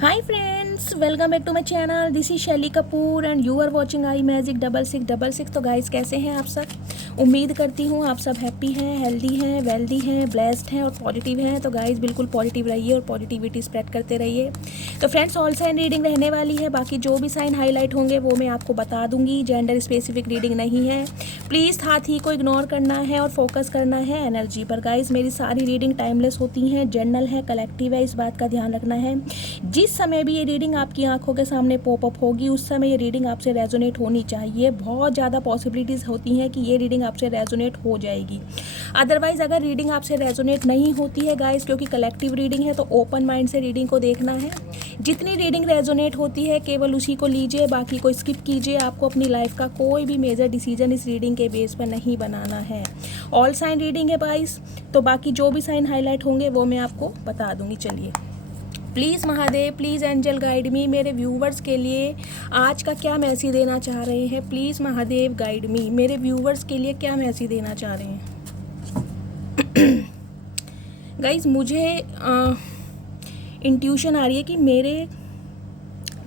Hi friends, welcome back to my channel. This is Shaily Kapoor and you are watching I magic 6666। तो guys कैसे हैं आप सब? उम्मीद करती हूँ आप सब हैप्पी हैं, हेल्दी हैं, वेल्दी हैं, ब्लेस्ड हैं और पॉजिटिव हैं। तो गाइस बिल्कुल पॉजिटिव रहिए और पॉजिटिविटी स्प्रेड करते रहिए। तो फ्रेंड्स ऑल साइन रीडिंग रहने वाली है, बाकी जो भी साइन हाईलाइट होंगे वो मैं आपको बता दूंगी। जेंडर स्पेसिफिक रीडिंग नहीं है, प्लीज़ हाथी को इग्नोर करना है और फोकस करना है एनर्जी पर। गाइस मेरी सारी रीडिंग टाइमलेस होती हैं, जनरल है, कलेक्टिव है, इस बात का ध्यान रखना है। जिस समय भी ये रीडिंग आपकी आंखों के सामने पॉपअप होगी उस समय ये रीडिंग आपसे रेजोनेट होनी चाहिए। बहुत ज़्यादा पॉसिबिलिटीज़ होती हैं कि ये रीडिंग आपसे रेजोनेट हो जाएगी। अदरवाइज़ अगर रीडिंग आपसे रेजोनेट नहीं होती है गाइस, क्योंकि कलेक्टिव रीडिंग है, तो ओपन माइंड से रीडिंग को देखना है। जितनी रीडिंग रेजोनेट होती है केवल उसी को लीजिए, बाकी को स्किप कीजिए। आपको अपनी लाइफ का कोई भी मेजर डिसीजन इस रीडिंग के बेस पर नहीं बनाना है। ऑल साइन रीडिंग है गाइस, तो बाकी जो भी साइन हाईलाइट होंगे वो मैं आपको बता दूंगी। चलिए, please Mahadev, please angel guide me. मेरे व्यूवर्स के लिए आज का क्या मैसेज देना चाह रहे हैं? प्लीज़ महादेव गाइड मी। मेरे व्यूवर्स के लिए क्या मैसेज देना चाह रहे हैं? गाइज मुझे इंट्यूशन आ रही है कि मेरे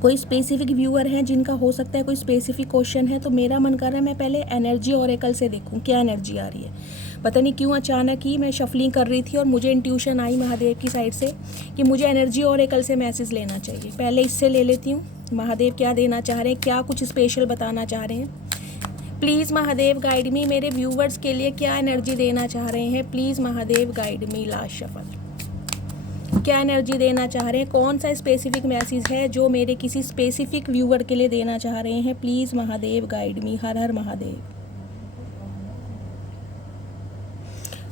कोई स्पेसिफिक व्यूअर हैं जिनका हो सकता है कोई स्पेसिफिक क्वेश्चन है। तो मेरा मन कर रहा है मैं पहले एनर्जी ऑरेकल से देखूं क्या एनर्जी आ रही है। पता नहीं क्यों अचानक ही मैं शफलिंग कर रही थी और मुझे इंट्यूशन आई महादेव की साइड से कि मुझे एनर्जी ऑरेकल से मैसेज लेना चाहिए। पहले इससे ले लेती हूँ, महादेव क्या देना चाह रहे हैं, क्या कुछ स्पेशल बताना चाह रहे हैं। प्लीज़ महादेव गाइड मी। मेरे व्यूवर्स के लिए क्या एनर्जी देना चाह रहे हैं? Please Mahadev guide me. Last shuffle, क्या एनर्जी देना चाह रहे हैं? कौन सा स्पेसिफिक मैसेज है जो मेरे किसी स्पेसिफिक व्यूअर के लिए देना चाह रहे हैं? प्लीज़ महादेव गाइड मी। हर हर महादेव,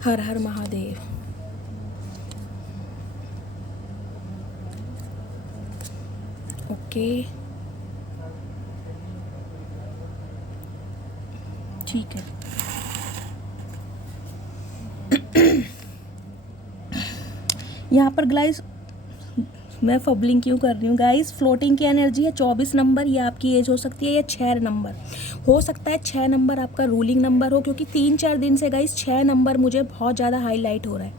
हर हर महादेव। ओके, ठीक है। यहाँ पर गाइस मैं फबलिंग क्यों कर रही हूँ गाइस? फ्लोटिंग की एनर्जी है 24 नंबर, ये आपकी एज हो सकती है, या 6 नंबर हो सकता है। 6 नंबर आपका रूलिंग नंबर हो, क्योंकि 3-4 दिन से गाइस 6 नंबर मुझे बहुत ज़्यादा हाईलाइट हो रहा है।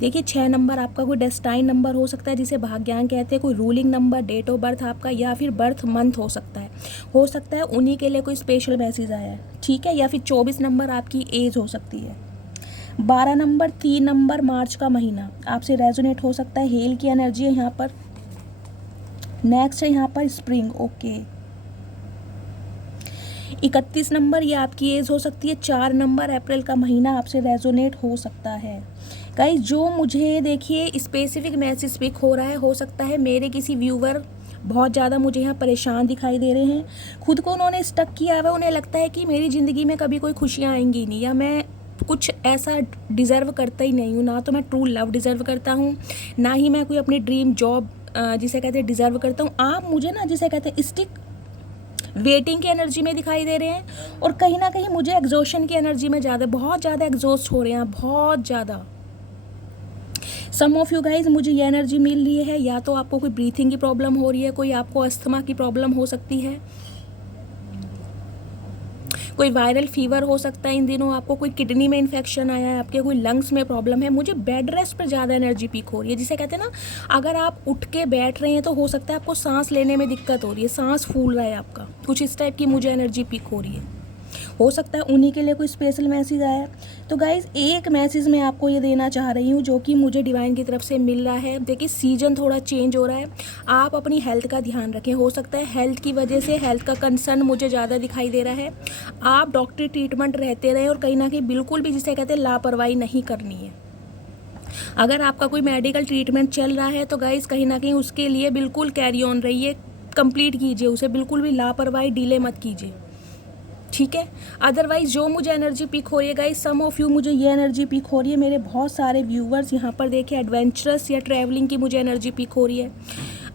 देखिए 6 नंबर आपका कोई डेस्टाइन नंबर हो सकता है जिसे भाग्यांक कहते हैं, कोई ruling number, date of birth आपका, या फिर बर्थ मंथ हो सकता है उन्हीं के लिए कोई स्पेशल मैसेज आया है, ठीक है। या फिर 24 नंबर आपकी एज हो सकती है। 12 नंबर, 3 नंबर, मार्च का महीना आपसे रेजोनेट हो सकता है। हेल की एनर्जी है यहाँ पर। नेक्स्ट है यहाँ पर स्प्रिंग। ओके, 31 नंबर, ये आपकी एज हो सकती है। 4 नंबर, अप्रैल का महीना आपसे रेजोनेट हो सकता है। गाइस जो मुझे देखिए स्पेसिफिक मैसेज पिक हो रहा है, हो सकता है मेरे किसी व्यूवर बहुत ज़्यादा मुझे यहाँ परेशान दिखाई दे रहे हैं, खुद को उन्होंने स्टक किया हुआ। उन्हें लगता है कि मेरी ज़िंदगी में कभी कोई खुशियाँ आएंगी नहीं, या मैं कुछ ऐसा डिज़र्व करता ही नहीं हूँ। ना तो मैं ट्रू लव डिज़र्व करता हूँ, ना ही मैं कोई अपनी ड्रीम जॉब जिसे कहते हैं डिज़र्व करता हूँ। आप मुझे ना जिसे कहते हैं स्टिक वेटिंग की एनर्जी में दिखाई दे रहे हैं, और कहीं ना कहीं मुझे एग्जॉशन की एनर्जी में बहुत ज़्यादा एग्जॉस्ट हो रहे हैं, बहुत ज़्यादा। सम ऑफ यू गाइज मुझे ये एनर्जी मिल रही है, या तो आपको कोई ब्रीथिंग की प्रॉब्लम हो रही है, कोई आपको अस्थमा की प्रॉब्लम हो सकती है, कोई वायरल फीवर हो सकता है इन दिनों, आपको कोई किडनी में इन्फेक्शन आया है, आपके कोई लंग्स में प्रॉब्लम है। मुझे बेड रेस्ट पर ज़्यादा एनर्जी पीक हो रही है, जिसे कहते हैं ना, अगर आप उठ के बैठ रहे हैं तो हो सकता है आपको सांस लेने में दिक्कत हो रही है, सांस फूल रहा है आपका, कुछ इस टाइप की मुझे एनर्जी पीक हो रही है। हो सकता है उन्हीं के लिए कोई स्पेशल मैसेज आया है। तो गाइज़ एक मैसेज मैं आपको ये देना चाह रही हूँ जो कि मुझे डिवाइन की तरफ से मिल रहा है। देखिए सीजन थोड़ा चेंज हो रहा है, आप अपनी हेल्थ का ध्यान रखें। हो सकता है हेल्थ की वजह से हेल्थ का कंसर्न मुझे ज़्यादा दिखाई दे रहा है। आप डॉक्टरी ट्रीटमेंट रहते रहें, और कहीं ना कहीं बिल्कुल भी जिसे कहते हैं लापरवाही नहीं करनी है। अगर आपका कोई मेडिकल ट्रीटमेंट चल रहा है तो गाइज़ कहीं ना कहीं उसके लिए बिल्कुल कैरी ऑन रहिए, कंप्लीट कीजिए उसे, बिल्कुल भी लापरवाही डिले मत कीजिए, ठीक है। अदरवाइज जो मुझे एनर्जी पिक हो रही है गाइस, सम ऑफ यू मुझे ये एनर्जी पिक हो रही है, मेरे बहुत सारे व्यूवर्स यहाँ पर देखिए एडवेंचरस या ट्रैवलिंग की मुझे एनर्जी पिक हो रही है।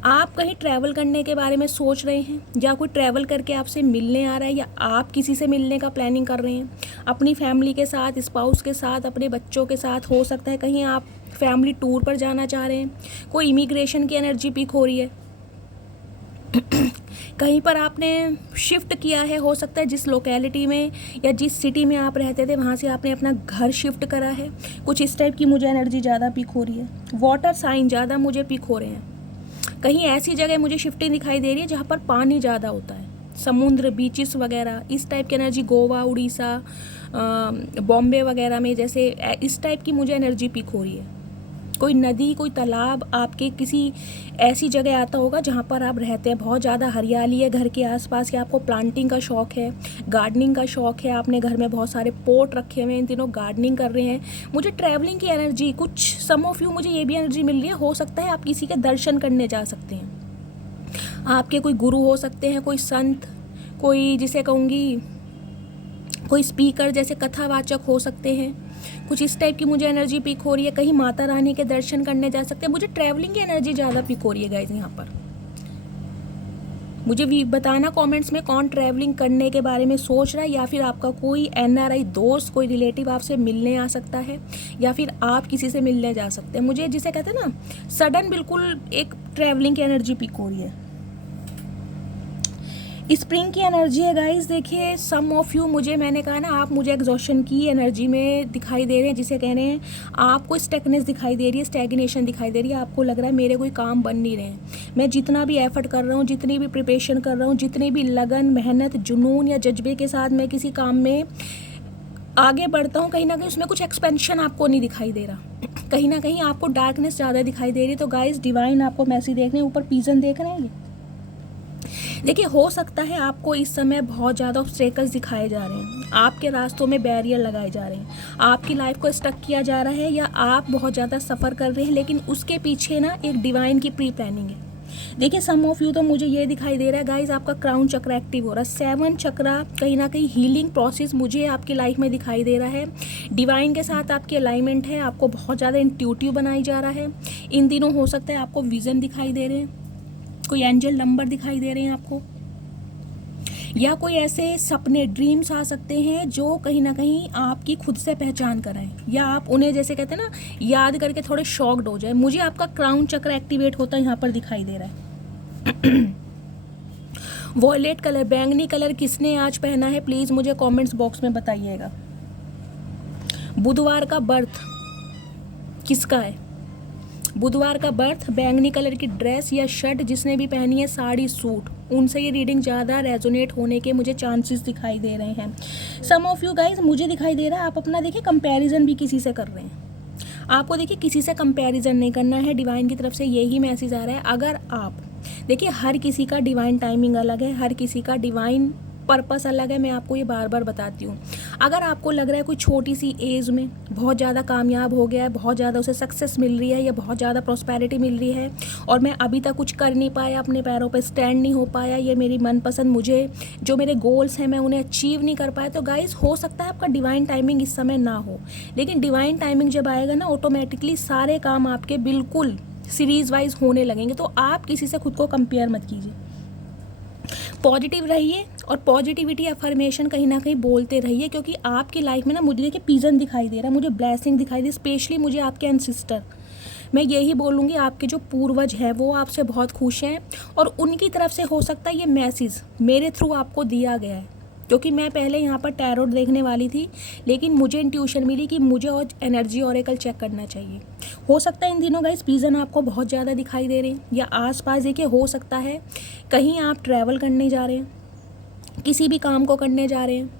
आप कहीं ट्रैवल करने के बारे में सोच रहे हैं, या कोई ट्रैवल करके आपसे मिलने आ रहा है, या आप किसी से मिलने का प्लानिंग कर रहे हैं अपनी फैमिली के साथ, स्पाउस के साथ, अपने बच्चों के साथ। हो सकता है कहीं आप फैमिली टूर पर जाना चाह रहे हैं। कोई इमिग्रेशन की एनर्जी पिक हो रही है, कहीं पर आपने शिफ्ट किया है, हो सकता है जिस लोकेलिटी में या जिस सिटी में आप रहते थे वहाँ से आपने अपना घर शिफ्ट करा है। कुछ इस टाइप की मुझे एनर्जी ज़्यादा पिक हो रही है। वाटर साइन ज़्यादा मुझे पिक हो रहे हैं। कहीं ऐसी जगह मुझे शिफ्टिंग दिखाई दे रही है जहाँ पर पानी ज़्यादा होता है, समुद्र, बीचेस वगैरह, इस टाइप की एनर्जी, गोवा, उड़ीसा, बॉम्बे वगैरह में, जैसे इस टाइप की मुझे एनर्जी पिक हो रही है। कोई नदी, कोई तालाब आपके किसी ऐसी जगह आता होगा जहाँ पर आप रहते हैं, बहुत ज़्यादा हरियाली है घर के आसपास, या आपको प्लांटिंग का शौक़ है, गार्डनिंग का शौक़ है, आपने घर में बहुत सारे पॉट रखे हुए हैं, इन दिनों गार्डनिंग कर रहे हैं। मुझे ट्रैवलिंग की एनर्जी, कुछ सम ऑफ यू मुझे ये भी एनर्जी मिल रही है, हो सकता है आप किसी के दर्शन करने जा सकते हैं। आपके कोई गुरु हो सकते हैं, कोई संत, कोई जिसे कहूँगी कोई स्पीकर जैसे कथावाचक हो सकते हैं, कुछ इस टाइप की मुझे एनर्जी पिक हो रही है। कहीं माता रानी के दर्शन करने जा सकते हैं। मुझे ट्रैवलिंग की एनर्जी ज़्यादा पिक हो रही है गाइज यहाँ पर। मुझे भी बताना कमेंट्स में कौन ट्रैवलिंग करने के बारे में सोच रहा है, या फिर आपका कोई एनआरआई दोस्त, कोई रिलेटिव आपसे मिलने आ सकता है, या फिर आप किसी से मिलने जा सकते हैं। मुझे जिसे कहते हैं ना सडन बिल्कुल एक ट्रैवलिंग की एनर्जी पिक हो रही है। स्प्रिंग की एनर्जी है गाइस। देखिए सम ऑफ यू, मैंने कहा ना, आप मुझे एग्जॉशन की एनर्जी में दिखाई दे रहे हैं, जिसे कह रहे हैं आपको स्टैगनेस दिखाई दे रही है, स्टैग्नेशन दिखाई दे रही है। आपको लग रहा है मेरे कोई काम बन नहीं रहे हैं, मैं जितना भी एफर्ट कर रहा हूँ, जितनी भी प्रिपरेशन कर रहा हूँ, जितनी भी लगन, मेहनत, जुनून या जज्बे के साथ मैं किसी काम में आगे बढ़ता हूँ, कहीं ना कहीं उसमें कुछ एक्सपेंशन आपको नहीं दिखाई दे रहा, कहीं ना कहीं आपको डार्कनेस ज़्यादा दिखाई दे रही है। तो गाइस डिवाइन आपको मैसेज देख रहे हैं, ऊपर पीजन देख रहे हैं। देखिए हो सकता है आपको इस समय बहुत ज़्यादा ऑब्स्टेकल्स दिखाए जा रहे हैं, आपके रास्तों में बैरियर लगाए जा रहे हैं, आपकी लाइफ को स्टक किया जा रहा है, या आप बहुत ज़्यादा सफ़र कर रहे हैं, लेकिन उसके पीछे ना एक डिवाइन की प्री प्लानिंग है। देखिए सम ऑफ यू तो मुझे ये दिखाई दे रहा है गाइज, आपका क्राउन चक्र एक्टिव हो रहा है। 7 चक्रा कहीं ना कहीं हीलिंग प्रोसेस मुझे आपकी लाइफ में दिखाई दे रहा है। डिवाइन के साथ आपकी अलाइनमेंट है, आपको बहुत ज़्यादा इंट्यूटिव बनाई जा रहा है। इन दिनों हो सकता है आपको विजन दिखाई दे रहे हैं, कोई एंजल नंबर दिखाई दे रहे हैं आपको, या कोई ऐसे सपने, ड्रीम्स आ सकते हैं जो कहीं ना कहीं आपकी खुद से पहचान कराएं, या आप उन्हें जैसे कहते हैं ना याद करके थोड़े शॉक्ड हो जाए। मुझे आपका क्राउन चक्र एक्टिवेट होता यहाँ पर दिखाई दे रहा है। वॉयलेट कलर, बैंगनी कलर किसने आज पहना है प्लीज़ मुझे कमेंट्स बॉक्स में बताइएगा। बुधवार का बर्थ किसका है? बुधवार का बर्थ, बैंगनी कलर की ड्रेस या शर्ट जिसने भी पहनी है, साड़ी, सूट, उनसे ये रीडिंग ज़्यादा रेजोनेट होने के मुझे चांसेस दिखाई दे रहे हैं। सम ऑफ यू गाइज मुझे दिखाई दे रहा है आप अपना देखिए कंपैरिजन भी किसी से कर रहे हैं। आपको देखिए किसी से कंपैरिजन नहीं करना है, डिवाइन की तरफ से यही मैसेज आ रहा है। अगर आप देखिए हर किसी का डिवाइन टाइमिंग अलग है, हर किसी का डिवाइन पर्पस अलग है, मैं आपको ये बार बार बताती हूँ। अगर आपको लग रहा है कोई छोटी सी एज में बहुत ज़्यादा कामयाब हो गया है, बहुत ज़्यादा उसे सक्सेस मिल रही है, या बहुत ज़्यादा प्रॉस्पेरिटी मिल रही है, और मैं अभी तक कुछ कर नहीं पाया, अपने पैरों पे स्टैंड नहीं हो पाया, ये मेरी मनपसंद मुझे जो मेरे गोल्स हैं मैं उन्हें अचीव नहीं कर पाया, तो गाइस हो सकता है आपका डिवाइन टाइमिंग इस समय ना हो, लेकिन डिवाइन टाइमिंग जब आएगा ना ऑटोमेटिकली सारे काम आपके बिल्कुल सीरीज़ वाइज होने लगेंगे। तो आप किसी से खुद को कंपेयर मत कीजिए, पॉजिटिव रहिए और पॉजिटिविटी अफर्मेशन कहीं ना कहीं बोलते रहिए, क्योंकि आपकी लाइफ में ना मुझे देखिए पिजन दिखाई दे रहा है, मुझे ब्लेसिंग दिखाई दे, स्पेशली मुझे आपके एंसिस्टर, मैं यही बोलूँगी आपके जो पूर्वज हैं वो आपसे बहुत खुश हैं, और उनकी तरफ से हो सकता है ये मैसेज मेरे थ्रू आपको दिया गया है, क्योंकि मैं पहले यहाँ पर टैरोट देखने वाली थी, लेकिन मुझे इंट्यूशन मिली कि मुझे और एनर्जी ऑरेकल चेक करना चाहिए। हो सकता है इन दिनों गाइस पिजन आपको बहुत ज़्यादा दिखाई दे रहे हैं, या आसपास देखिए हो सकता है कहीं आप ट्रैवल करने जा रहे हैं, किसी भी काम को करने जा रहे हैं।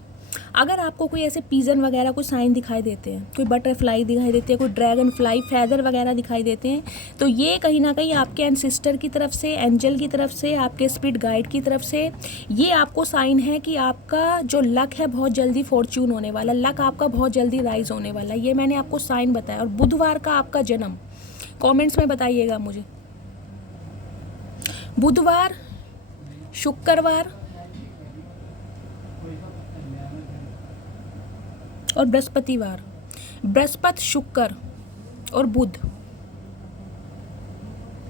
अगर आपको कोई ऐसे पिजन वगैरह कोई साइन दिखाई देते हैं, कोई बटरफ्लाई दिखाई देती है, कोई ड्रैगन फ्लाई, फैदर वगैरह दिखाई देते हैं, तो ये कहीं ना कहीं आपके एंसिस्टर की तरफ से, एंजल की तरफ से, आपके स्पिरिट गाइड की तरफ से ये आपको साइन है कि आपका जो लक है बहुत जल्दी फॉर्च्यून होने वाला, लक आपका बहुत जल्दी राइज होने वाला, ये मैंने आपको साइन बताया। और बुधवार का आपका जन्म कॉमेंट्स में बताइएगा मुझे। बुधवार, शुक्रवार और बृहस्पतिवार, बृहस्पति, शुक्र और बुध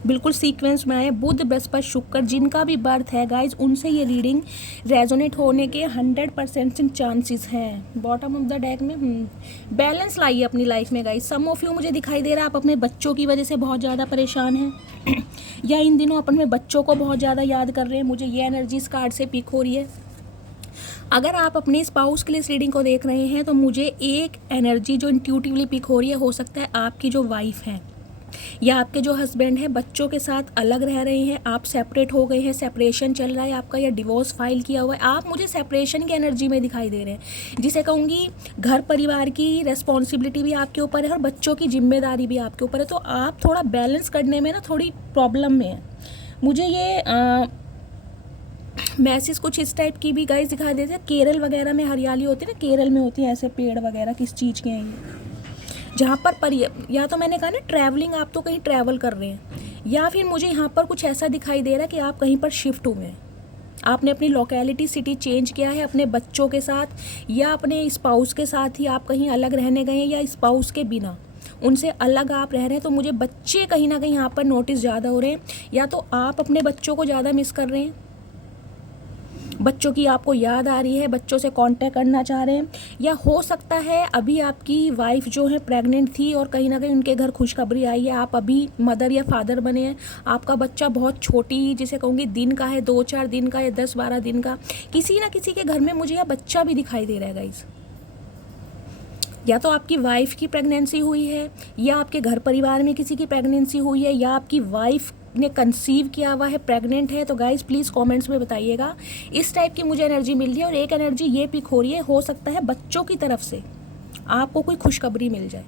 बिल्कुल सीक्वेंस में आए। बुध, बृहस्पति, शुक्र जिनका भी बर्थ है गाइज उनसे ये रीडिंग रेजोनेट होने के 100% चांसेस हैं। बॉटम ऑफ द डेक में बैलेंस लाइए अपनी लाइफ में गाइज। सम ऑफ यू मुझे दिखाई दे रहा है आप अपने बच्चों की वजह से बहुत ज़्यादा परेशान हैं या इन दिनों अपने बच्चों को बहुत ज़्यादा याद कर रहे हैं, मुझे ये एनर्जी इस कार्ड से पिक हो रही है। अगर आप अपने स्पाउस के लिए इस रीडिंग को देख रहे हैं तो मुझे एक एनर्जी जो इंट्यूटिवली पिक हो रही है, हो सकता है आपकी जो वाइफ है या आपके जो हस्बैंड हैं बच्चों के साथ अलग रह रहे हैं, आप सेपरेट हो गए हैं, सेपरेशन चल रहा है आपका, या डिवोर्स फाइल किया हुआ है, आप मुझे सेपरेशन की एनर्जी में दिखाई दे रहे हैं, जिसे कहूँगी घर परिवार की रेस्पॉन्सिबिलिटी भी आपके ऊपर है और बच्चों की जिम्मेदारी भी आपके ऊपर है। तो आप थोड़ा बैलेंस करने में ना थोड़ी प्रॉब्लम में है। मुझे ये मैसेज कुछ इस टाइप की भी गाइस दिखाई देते हैं। केरल वगैरह में हरियाली होती है ना, केरल में होती है ऐसे पेड़ वगैरह, किस चीज़ के हैं ये, जहाँ पर या तो मैंने कहा ना ट्रैवलिंग, आप तो कहीं ट्रैवल कर रहे हैं, या फिर मुझे यहाँ पर कुछ ऐसा दिखाई दे रहा है कि आप कहीं पर शिफ्ट हुए हैं, आपने अपनी लोकेलिटी सिटी चेंज किया है अपने बच्चों के साथ या अपने स्पाउस के साथ ही आप कहीं अलग रहने गए हैं, या स्पाउस के बिना उनसे अलग आप रह रहे हैं। तो मुझे बच्चे कहीं ना कहीं यहाँ पर नोटिस ज़्यादा हो रहे हैं, या तो आप अपने बच्चों को ज़्यादा मिस कर रहे हैं, बच्चों की आपको याद आ रही है, बच्चों से कांटेक्ट करना चाह रहे हैं, या हो सकता है अभी आपकी वाइफ जो है प्रेग्नेंट थी और कहीं ना कहीं उनके घर खुशखबरी आई है, आप अभी मदर या फादर बने हैं, आपका बच्चा बहुत छोटी जिसे कहूँगी दिन का है, 2-4 दिन का या 10-12 दिन का, किसी ना किसी के घर में मुझे यह बच्चा भी दिखाई दे रहा है गाइस। या तो आपकी वाइफ की प्रेगनेंसी हुई है, या आपके घर परिवार में किसी की प्रेगनेंसी हुई है, या आपकी वाइफ ने कंसीव किया हुआ है, प्रेग्नेंट है। तो गाइस प्लीज़ कमेंट्स में बताइएगा। इस टाइप की मुझे एनर्जी मिल रही है, और एक एनर्जी ये पिक हो रही है, हो सकता है बच्चों की तरफ से आपको कोई खुशखबरी मिल जाए,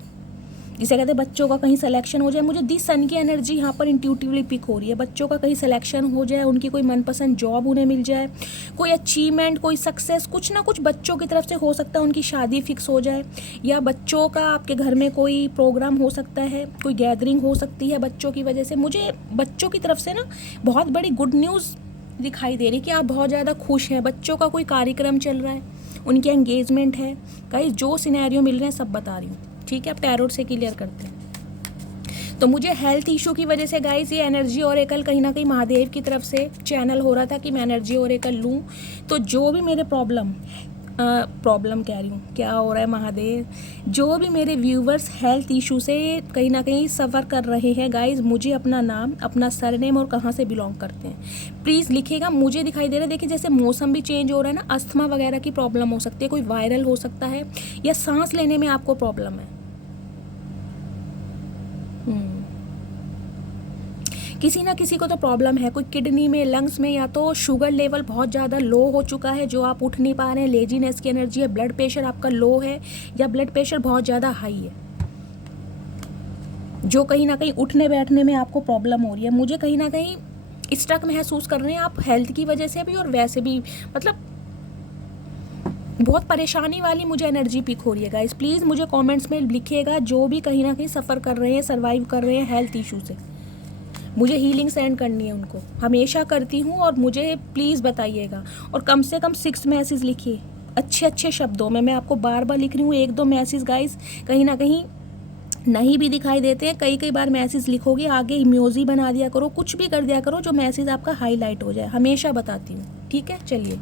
जिसे कहते हैं बच्चों का कहीं सिलेक्शन हो जाए। मुझे दी सन की एनर्जी यहाँ पर इंट्यूटिवली पिक हो रही है, बच्चों का कहीं सिलेक्शन हो जाए, उनकी कोई मनपसंद जॉब उन्हें मिल जाए, कोई अचीवमेंट, कोई सक्सेस, कुछ ना कुछ बच्चों की तरफ से हो सकता है, उनकी शादी फिक्स हो जाए, या बच्चों का आपके घर में कोई प्रोग्राम हो सकता है, कोई गैदरिंग हो सकती है बच्चों की वजह से। मुझे बच्चों की तरफ से ना बहुत बड़ी गुड न्यूज़ दिखाई दे रही कि आप बहुत ज़्यादा खुश हैं, बच्चों का कोई कार्यक्रम चल रहा है, उनकी एंगेजमेंट है। गाइस जो सिनेरियो मिल रहे हैं सब बता रही हूँ, ठीक है। अब टैरोट से क्लियर करते हैं। तो मुझे हेल्थ इशू की वजह से गाइस ये एनर्जी ओरेकल कहीं ना कहीं महादेव की तरफ से चैनल हो रहा था कि मैं एनर्जी ओरेकल लूँ। तो जो भी मेरे प्रॉब्लम कह रही हूँ, क्या हो रहा है महादेव, जो भी मेरे व्यूवर्स हेल्थ इशू से कहीं ना कहीं सफ़र कर रहे हैं गाइस, मुझे अपना नाम, अपना सरनेम और कहाँ से बिलोंग करते हैं प्लीज़ लिखिएगा। मुझे दिखाई दे रहा है, देखिए जैसे मौसम भी चेंज हो रहा है ना, अस्थमा वगैरह की प्रॉब्लम हो सकती है, कोई वायरल हो सकता है, या सांस लेने में आपको प्रॉब्लम है, किसी ना किसी को तो प्रॉब्लम है, कोई किडनी में, लंग्स में, या तो शुगर लेवल बहुत ज़्यादा लो हो चुका है जो आप उठ नहीं पा रहे हैं, लेजीनेस की एनर्जी है, ब्लड प्रेशर आपका लो है, या ब्लड प्रेशर बहुत ज़्यादा हाई है, जो कहीं ना कहीं उठने बैठने में आपको प्रॉब्लम हो रही है। मुझे कहीं ना कहीं स्ट्रक महसूस कर रहे हैं आप हेल्थ की वजह से भी, और वैसे भी मतलब बहुत परेशानी वाली मुझे एनर्जी पिक हो रही है गाइस। प्लीज़ मुझे कमेंट्स में लिखिएगा जो भी कहीं ना कहीं सफ़र कर रहे हैं, सर्वाइव कर रहे हैं हेल्थ इशू से, मुझे हीलिंग सेंड करनी है उनको, हमेशा करती हूँ, और मुझे प्लीज़ बताइएगा। और कम से कम 6 मैसेज लिखिए अच्छे अच्छे शब्दों में, मैं आपको बार बार लिख रही हूँ। 1-2 मैसेज गाइस कहीं ना कहीं नहीं भी दिखाई देते हैं, कई बार मैसेज लिखोगे आगे इमोजी बना दिया करो, कुछ भी कर दिया करो जो मैसेज आपका हाईलाइट हो जाए, हमेशा बताती हूँ, ठीक है। चलिए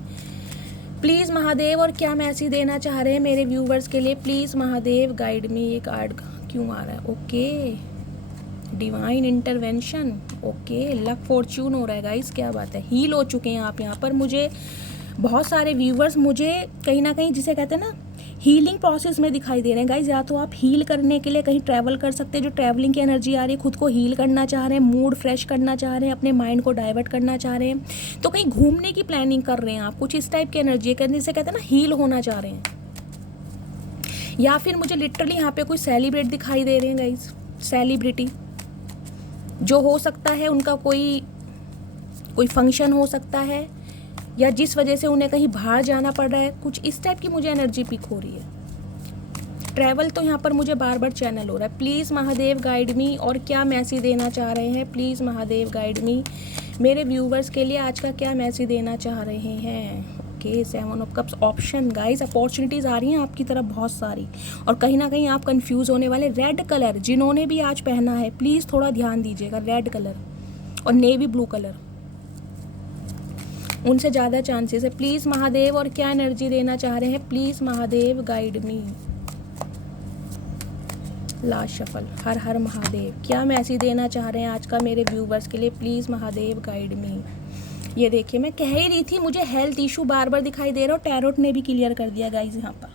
प्लीज़ महादेव, और क्या मैसेज देना चाह रहे हैं मेरे व्यूवर्स के लिए, प्लीज़ महादेव गाइड मी। ये कार्ड क्यों आ रहा है, okay divine intervention, okay luck Fortune हो रहा है गाइस, क्या बात है, हील हो चुके हैं आप यहाँ पर। मुझे बहुत सारे व्यूवर्स मुझे कहीं ना कहीं जिसे कहते हैं ना हीलिंग प्रोसेस में दिखाई दे रहे हैं गाइस। या तो आप हील करने के लिए कहीं ट्रैवल कर सकते हैं, जो ट्रैवलिंग की एनर्जी आ रही है, खुद को हील करना चाह रहे हैं, मूड फ्रेश करना चाह रहे हैं, अपने माइंड को डाइवर्ट करना चाह रहे हैं, तो कहीं घूमने की प्लानिंग कर रहे हैं आप, कुछ इस टाइप की एनर्जी है जिसे कहते हैं ना हील होना चाह रहे हैं। या फिर मुझे लिटरली यहाँ पे कोई सेलिब्रेट दिखाई दे रहे हैं गाइस, सेलिब्रिटी, जो हो सकता है उनका कोई फंक्शन हो सकता है, या जिस वजह से उन्हें कहीं बाहर जाना पड़ रहा है, कुछ इस टाइप की मुझे एनर्जी पिक हो रही है। ट्रैवल तो यहाँ पर मुझे बार बार चैनल हो रहा है। प्लीज़ महादेव गाइड मी, और क्या मैसेज देना चाह रहे हैं, प्लीज़ महादेव गाइड मी। मेरे व्यूवर्स के लिए आज का क्या मैसेज देना चाह रहे हैं। Okay 7 of cups option guys, opportunities आ रही हैं आपकी तरफ बहुत सारी, और कहीं ना कहीं आप कंफ्यूज होने वाले। रेड कलर जिन्होंने भी आज पहना है प्लीज़ थोड़ा ध्यान दीजिएगा, रेड कलर और नेवी ब्लू कलर, उनसे ज़्यादा चांसेस है। प्लीज़ महादेव, और क्या एनर्जी देना चाह रहे हैं, please Mahadev guide me. Last shuffle, हर हर महादेव, क्या मैसेज देना चाह रहे हैं आज का मेरे व्यूवर्स के लिए, प्लीज़ महादेव गाइड मी। ये देखिए मैं कह ही रही थी मुझे हेल्थ इशू बार बार दिखाई दे रहा है, और टैरोट ने भी क्लियर कर दिया गाइज यहाँ पर।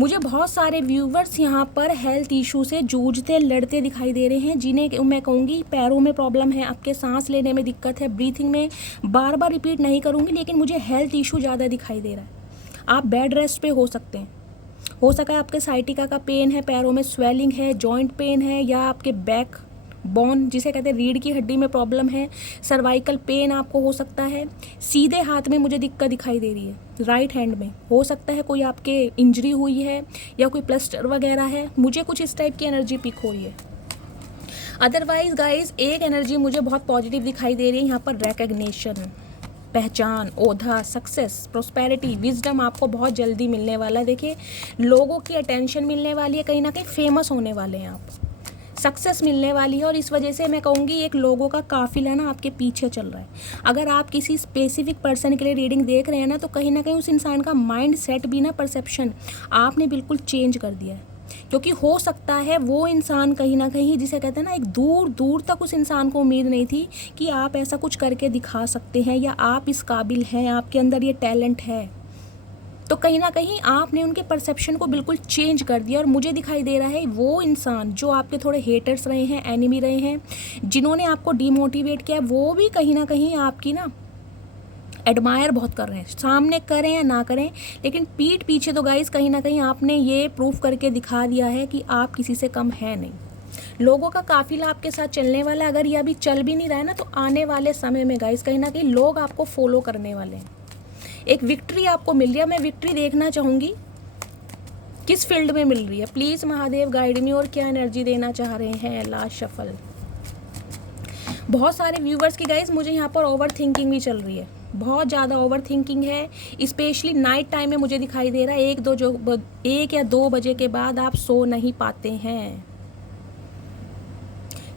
मुझे बहुत सारे व्यूवर्स यहाँ पर हेल्थ इशू से जूझते लड़ते दिखाई दे रहे हैं, जिन्हें मैं कहूँगी पैरों में प्रॉब्लम है, आपके सांस लेने में दिक्कत है, ब्रीथिंग में, बार बार रिपीट नहीं करूँगी, लेकिन मुझे हेल्थ इशू ज़्यादा दिखाई दे रहा है। आप बेड रेस्ट पे हो सकते हैं, हो सका है आपके साइटिका का पेन है, पैरों में स्वेलिंग है, जॉइंट पेन है, या आपके बैक बोन जिसे कहते हैं रीढ़ की हड्डी में प्रॉब्लम है, सर्वाइकल पेन आपको हो सकता है। सीधे हाथ में मुझे दिक्कत दिखाई दे रही है, राइट हैंड में हो सकता है कोई आपके इंजरी हुई है या कोई प्लास्टर वगैरह है, मुझे कुछ इस टाइप की एनर्जी पिक हो रही है। अदरवाइज गाइज एक एनर्जी मुझे बहुत पॉजिटिव दिखाई दे रही है यहाँ पर, रिकग्निशन, पहचान, ओधा, सक्सेस, प्रोस्पेरिटी, विजडम आपको बहुत जल्दी मिलने वाला है। देखिए लोगों की अटेंशन मिलने वाली है, कहीं ना कहीं फेमस होने वाले हैं आप, सक्सेस मिलने वाली है, और इस वजह से मैं कहूँगी एक लोगों का काफिला ना आपके पीछे चल रहा है। अगर आप किसी स्पेसिफिक पर्सन के लिए रीडिंग देख रहे हैं ना, तो कहीं ना कहीं उस इंसान का माइंड सेट भी ना, परसेप्शन आपने बिल्कुल चेंज कर दिया है, क्योंकि हो सकता है वो इंसान कहीं ना कहीं जिसे कहते हैं ना, एक दूर दूर तक उस इंसान को उम्मीद नहीं थी कि आप ऐसा कुछ करके दिखा सकते हैं या आप इस काबिल हैं, आपके अंदर ये टैलेंट है। तो कहीं ना कहीं आपने उनके परसेप्शन को बिल्कुल चेंज कर दिया, और मुझे दिखाई दे रहा है वो इंसान जो आपके थोड़े हेटर्स रहे हैं, एनिमी रहे हैं, जिन्होंने आपको डिमोटिवेट किया, वो भी कहीं ना कहीं आपकी ना एडमायर बहुत कर रहे हैं, सामने करें या ना करें, लेकिन पीठ पीछे तो गाइस कहीं ना कहीं आपने ये प्रूफ करके दिखा दिया है कि आप किसी से कम है नहीं। लोगों का काफिला आपके साथ चलने वाला है, अगर ये अभी चल भी नहीं रहा है ना, तो आने वाले समय में गाइस कहीं ना कहीं लोग आपको फॉलो करने वाले हैं, एक विक्ट्री आपको मिल रही है। मैं विक्ट्री देखना चाहूँगी किस फील्ड में मिल रही है, प्लीज़ महादेव गाइड मी, और क्या एनर्जी देना चाह रहे हैं। लास्ट शफल, बहुत सारे व्यूवर्स की गाइस मुझे यहाँ पर ओवर थिंकिंग भी चल रही है, बहुत ज़्यादा ओवर थिंकिंग है, स्पेशली नाइट टाइम में मुझे दिखाई दे रहा है, 1 या 2 बजे के बाद आप सो नहीं पाते हैं।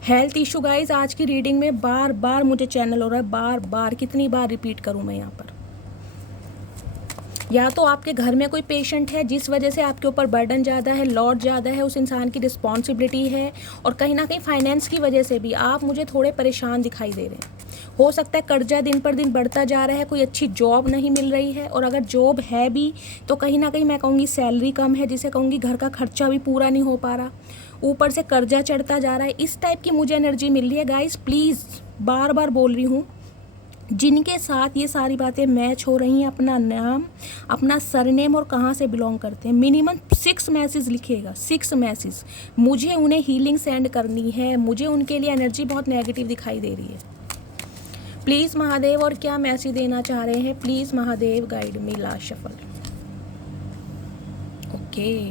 हेल्थ इशू गाइस आज की रीडिंग में बार बार मुझे चैनल हो रहा है, बार बार, कितनी बार रिपीट करूँ मैं यहाँ पर। या तो आपके घर में कोई पेशेंट है जिस वजह से आपके ऊपर बर्डन ज़्यादा है, लॉड ज़्यादा है, उस इंसान की रिस्पॉन्सिबिलिटी है, और कहीं ना कहीं फाइनेंस की वजह से भी आप मुझे थोड़े परेशान दिखाई दे रहे हैं। हो सकता है कर्जा दिन पर दिन बढ़ता जा रहा है, कोई अच्छी जॉब नहीं मिल रही है, और अगर जॉब है भी तो कहीं ना कहीं मैं कहूँगी सैलरी कम है, जिसे कहूँगी घर का खर्चा भी पूरा नहीं हो पा रहा, ऊपर से कर्जा चढ़ता जा रहा है, इस टाइप की मुझे एनर्जी मिल रही है। गाइस प्लीज़ बार बार बोल रही हूँ, जिनके साथ ये सारी बातें मैच हो रही हैं, अपना नाम, अपना सरनेम और कहाँ से बिलोंग करते हैं, मिनिमम 6 मैसेज लिखिएगा, 6 मैसेज। मुझे उन्हें हीलिंग सेंड करनी है, मुझे उनके लिए एनर्जी बहुत नेगेटिव दिखाई दे रही है। प्लीज़ महादेव, और क्या मैसेज देना चाह रहे हैं, please Mahadev guide me. Last shuffle, okay.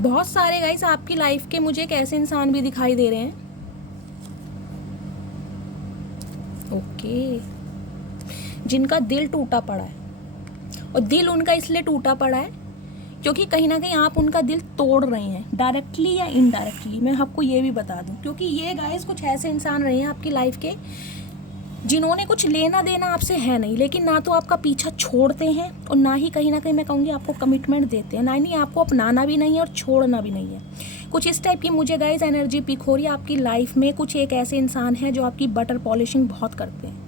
बहुत सारे गाइस आपकी लाइफ के मुझे एक ऐसे इंसान भी दिखाई दे रहे हैं, ओके, जिनका दिल टूटा पड़ा है, और दिल उनका इसलिए टूटा पड़ा है क्योंकि कहीं ना कहीं आप उनका दिल तोड़ रहे हैं, डायरेक्टली या इनडायरेक्टली। मैं आपको ये भी बता दूं, क्योंकि ये गाइस कुछ ऐसे इंसान रहे हैं आपकी लाइफ के जिन्होंने कुछ लेना देना आपसे है नहीं, लेकिन ना तो आपका पीछा छोड़ते हैं और ना ही कहीं ना कहीं मैं कहूँगी आपको कमिटमेंट देते हैं, ना ही आपको अपनाना भी नहीं है और छोड़ना भी नहीं है। कुछ इस टाइप की मुझे गाइस एनर्जी पिक हो रही है आपकी लाइफ में। कुछ एक ऐसे इंसान है जो आपकी बटर पॉलिशिंग बहुत करते हैं।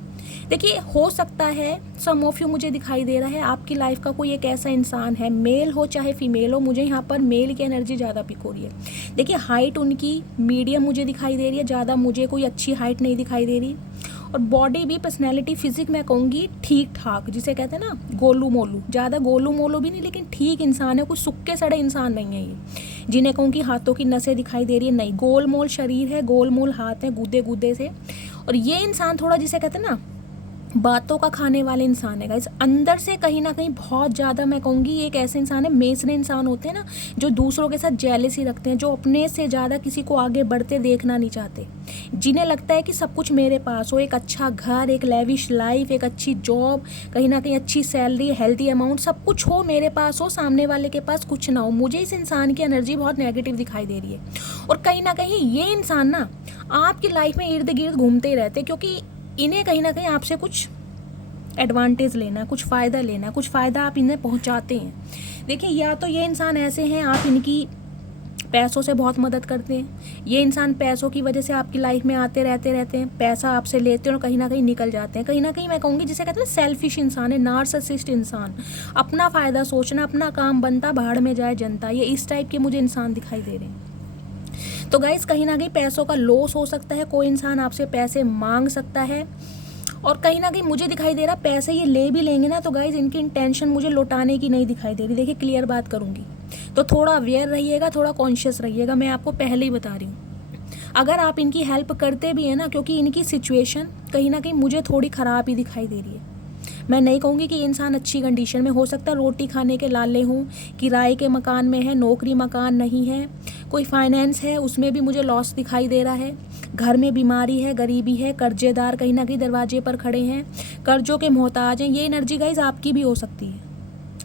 देखिए हो सकता है सम ऑफ यू मुझे दिखाई दे रहा है आपकी लाइफ का कोई एक ऐसा इंसान है, मेल हो चाहे फीमेल हो, मुझे यहाँ पर मेल की एनर्जी ज़्यादा पिक हो रही है। देखिए हाइट उनकी मीडियम मुझे दिखाई दे रही है, ज़्यादा मुझे कोई अच्छी हाइट नहीं दिखाई दे रही, और बॉडी भी, पर्सनैलिटी, फिजिक मैं कहूँगी ठीक ठाक, जिसे कहते हैं ना गोलू मोलू, ज़्यादा गोलू मोलू भी नहीं लेकिन ठीक इंसान है, कुछ सुक्के सड़े इंसान नहीं है ये, जिन्हें कहूँ कि हाथों की नसें दिखाई दे रही है, नहीं, गोल मोल शरीर है, गोल मोल हाथ है, गूदे गूदे से। और ये इंसान थोड़ा जिसे कहते हैं ना बातों का खाने वाले इंसान है गाइस, अंदर से कहीं ना कहीं बहुत ज़्यादा मैं कहूँगी एक ऐसे इंसान है, मेसरे इंसान होते हैं ना जो दूसरों के साथ जेलसी रखते हैं, जो अपने से ज़्यादा किसी को आगे बढ़ते देखना नहीं चाहते, जिन्हें लगता है कि सब कुछ मेरे पास हो, एक अच्छा घर, एक लेविश लाइफ, एक अच्छी जॉब, कहीं ना कहीं अच्छी सैलरी, हेल्दी अमाउंट, सब कुछ हो मेरे पास हो, सामने वाले के पास कुछ ना हो। मुझे इस इंसान की एनर्जी बहुत नेगेटिव दिखाई दे रही है, और कहीं ना कहीं ये इंसान ना आपकी लाइफ में इर्द गिर्द घूमते ही रहते, क्योंकि इन्हें कहीं ना कहीं आपसे कुछ एडवांटेज लेना है, कुछ फ़ायदा लेना है, कुछ फ़ायदा आप इन्हें पहुंचाते हैं। देखिए या तो ये इंसान ऐसे हैं आप इनकी पैसों से बहुत मदद करते हैं। ये इंसान पैसों की वजह से आपकी लाइफ में आते रहते हैं, पैसा आपसे लेते हैं और कहीं ना कहीं निकल जाते हैं। कहीं ना कहीं मैं कहूँगी जिसे कहते हैं सेल्फिश इंसान है, नार्सिसिस्ट इंसान, अपना फ़ायदा सोचना, अपना काम बनता भाड़ में जाए जनता, ये इस टाइप के मुझे इंसान दिखाई दे रहे हैं। तो गाइस कहीं ना कहीं पैसों का लॉस हो सकता है, कोई इंसान आपसे पैसे मांग सकता है और कहीं ना कहीं मुझे दिखाई दे रहा पैसे ये ले भी लेंगे ना तो गाइस इनकी इंटेंशन मुझे लौटाने की नहीं दिखाई दे रही। देखिए क्लियर बात करूँगी तो थोड़ा अवेयर रहिएगा, थोड़ा कॉन्शियस रहिएगा, मैं आपको पहले ही बता रही हूँ। अगर आप इनकी हेल्प करते भी हैं ना, क्योंकि इनकी सिचुएशन कहीं ना कहीं मुझे थोड़ी ख़राब ही दिखाई दे रही है। मैं नहीं कहूँगी कि इंसान अच्छी कंडीशन में, हो सकता है रोटी खाने के लाले हों, किराए के मकान में है, नौकरी मकान नहीं है, कोई फाइनेंस है उसमें भी मुझे लॉस दिखाई दे रहा है, घर में बीमारी है, गरीबी है, कर्जेदार कहीं ना कहीं दरवाजे पर खड़े हैं, कर्जों के मोहताज हैं। ये एनर्जी गाइस आपकी भी हो सकती है,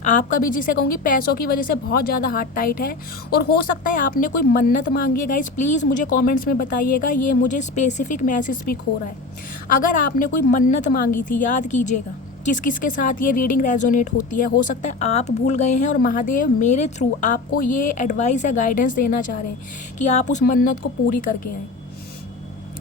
आपका भी जिसे कहूँगी पैसों की वजह से बहुत ज़्यादा हाथ टाइट है और हो सकता है आपने कोई मन्नत मांगी है। गाइस प्लीज़ मुझे कमेंट्स में बताइएगा, ये मुझे स्पेसिफिक मैसेज भी हो रहा है। अगर आपने कोई मन्नत मांगी थी, याद कीजिएगा किस किस के साथ ये रीडिंग रेजोनेट होती है। हो सकता है आप भूल गए हैं और महादेव मेरे थ्रू आपको ये एडवाइस या गाइडेंस देना चाह रहे हैं कि आप उस मन्नत को पूरी करके आएँ।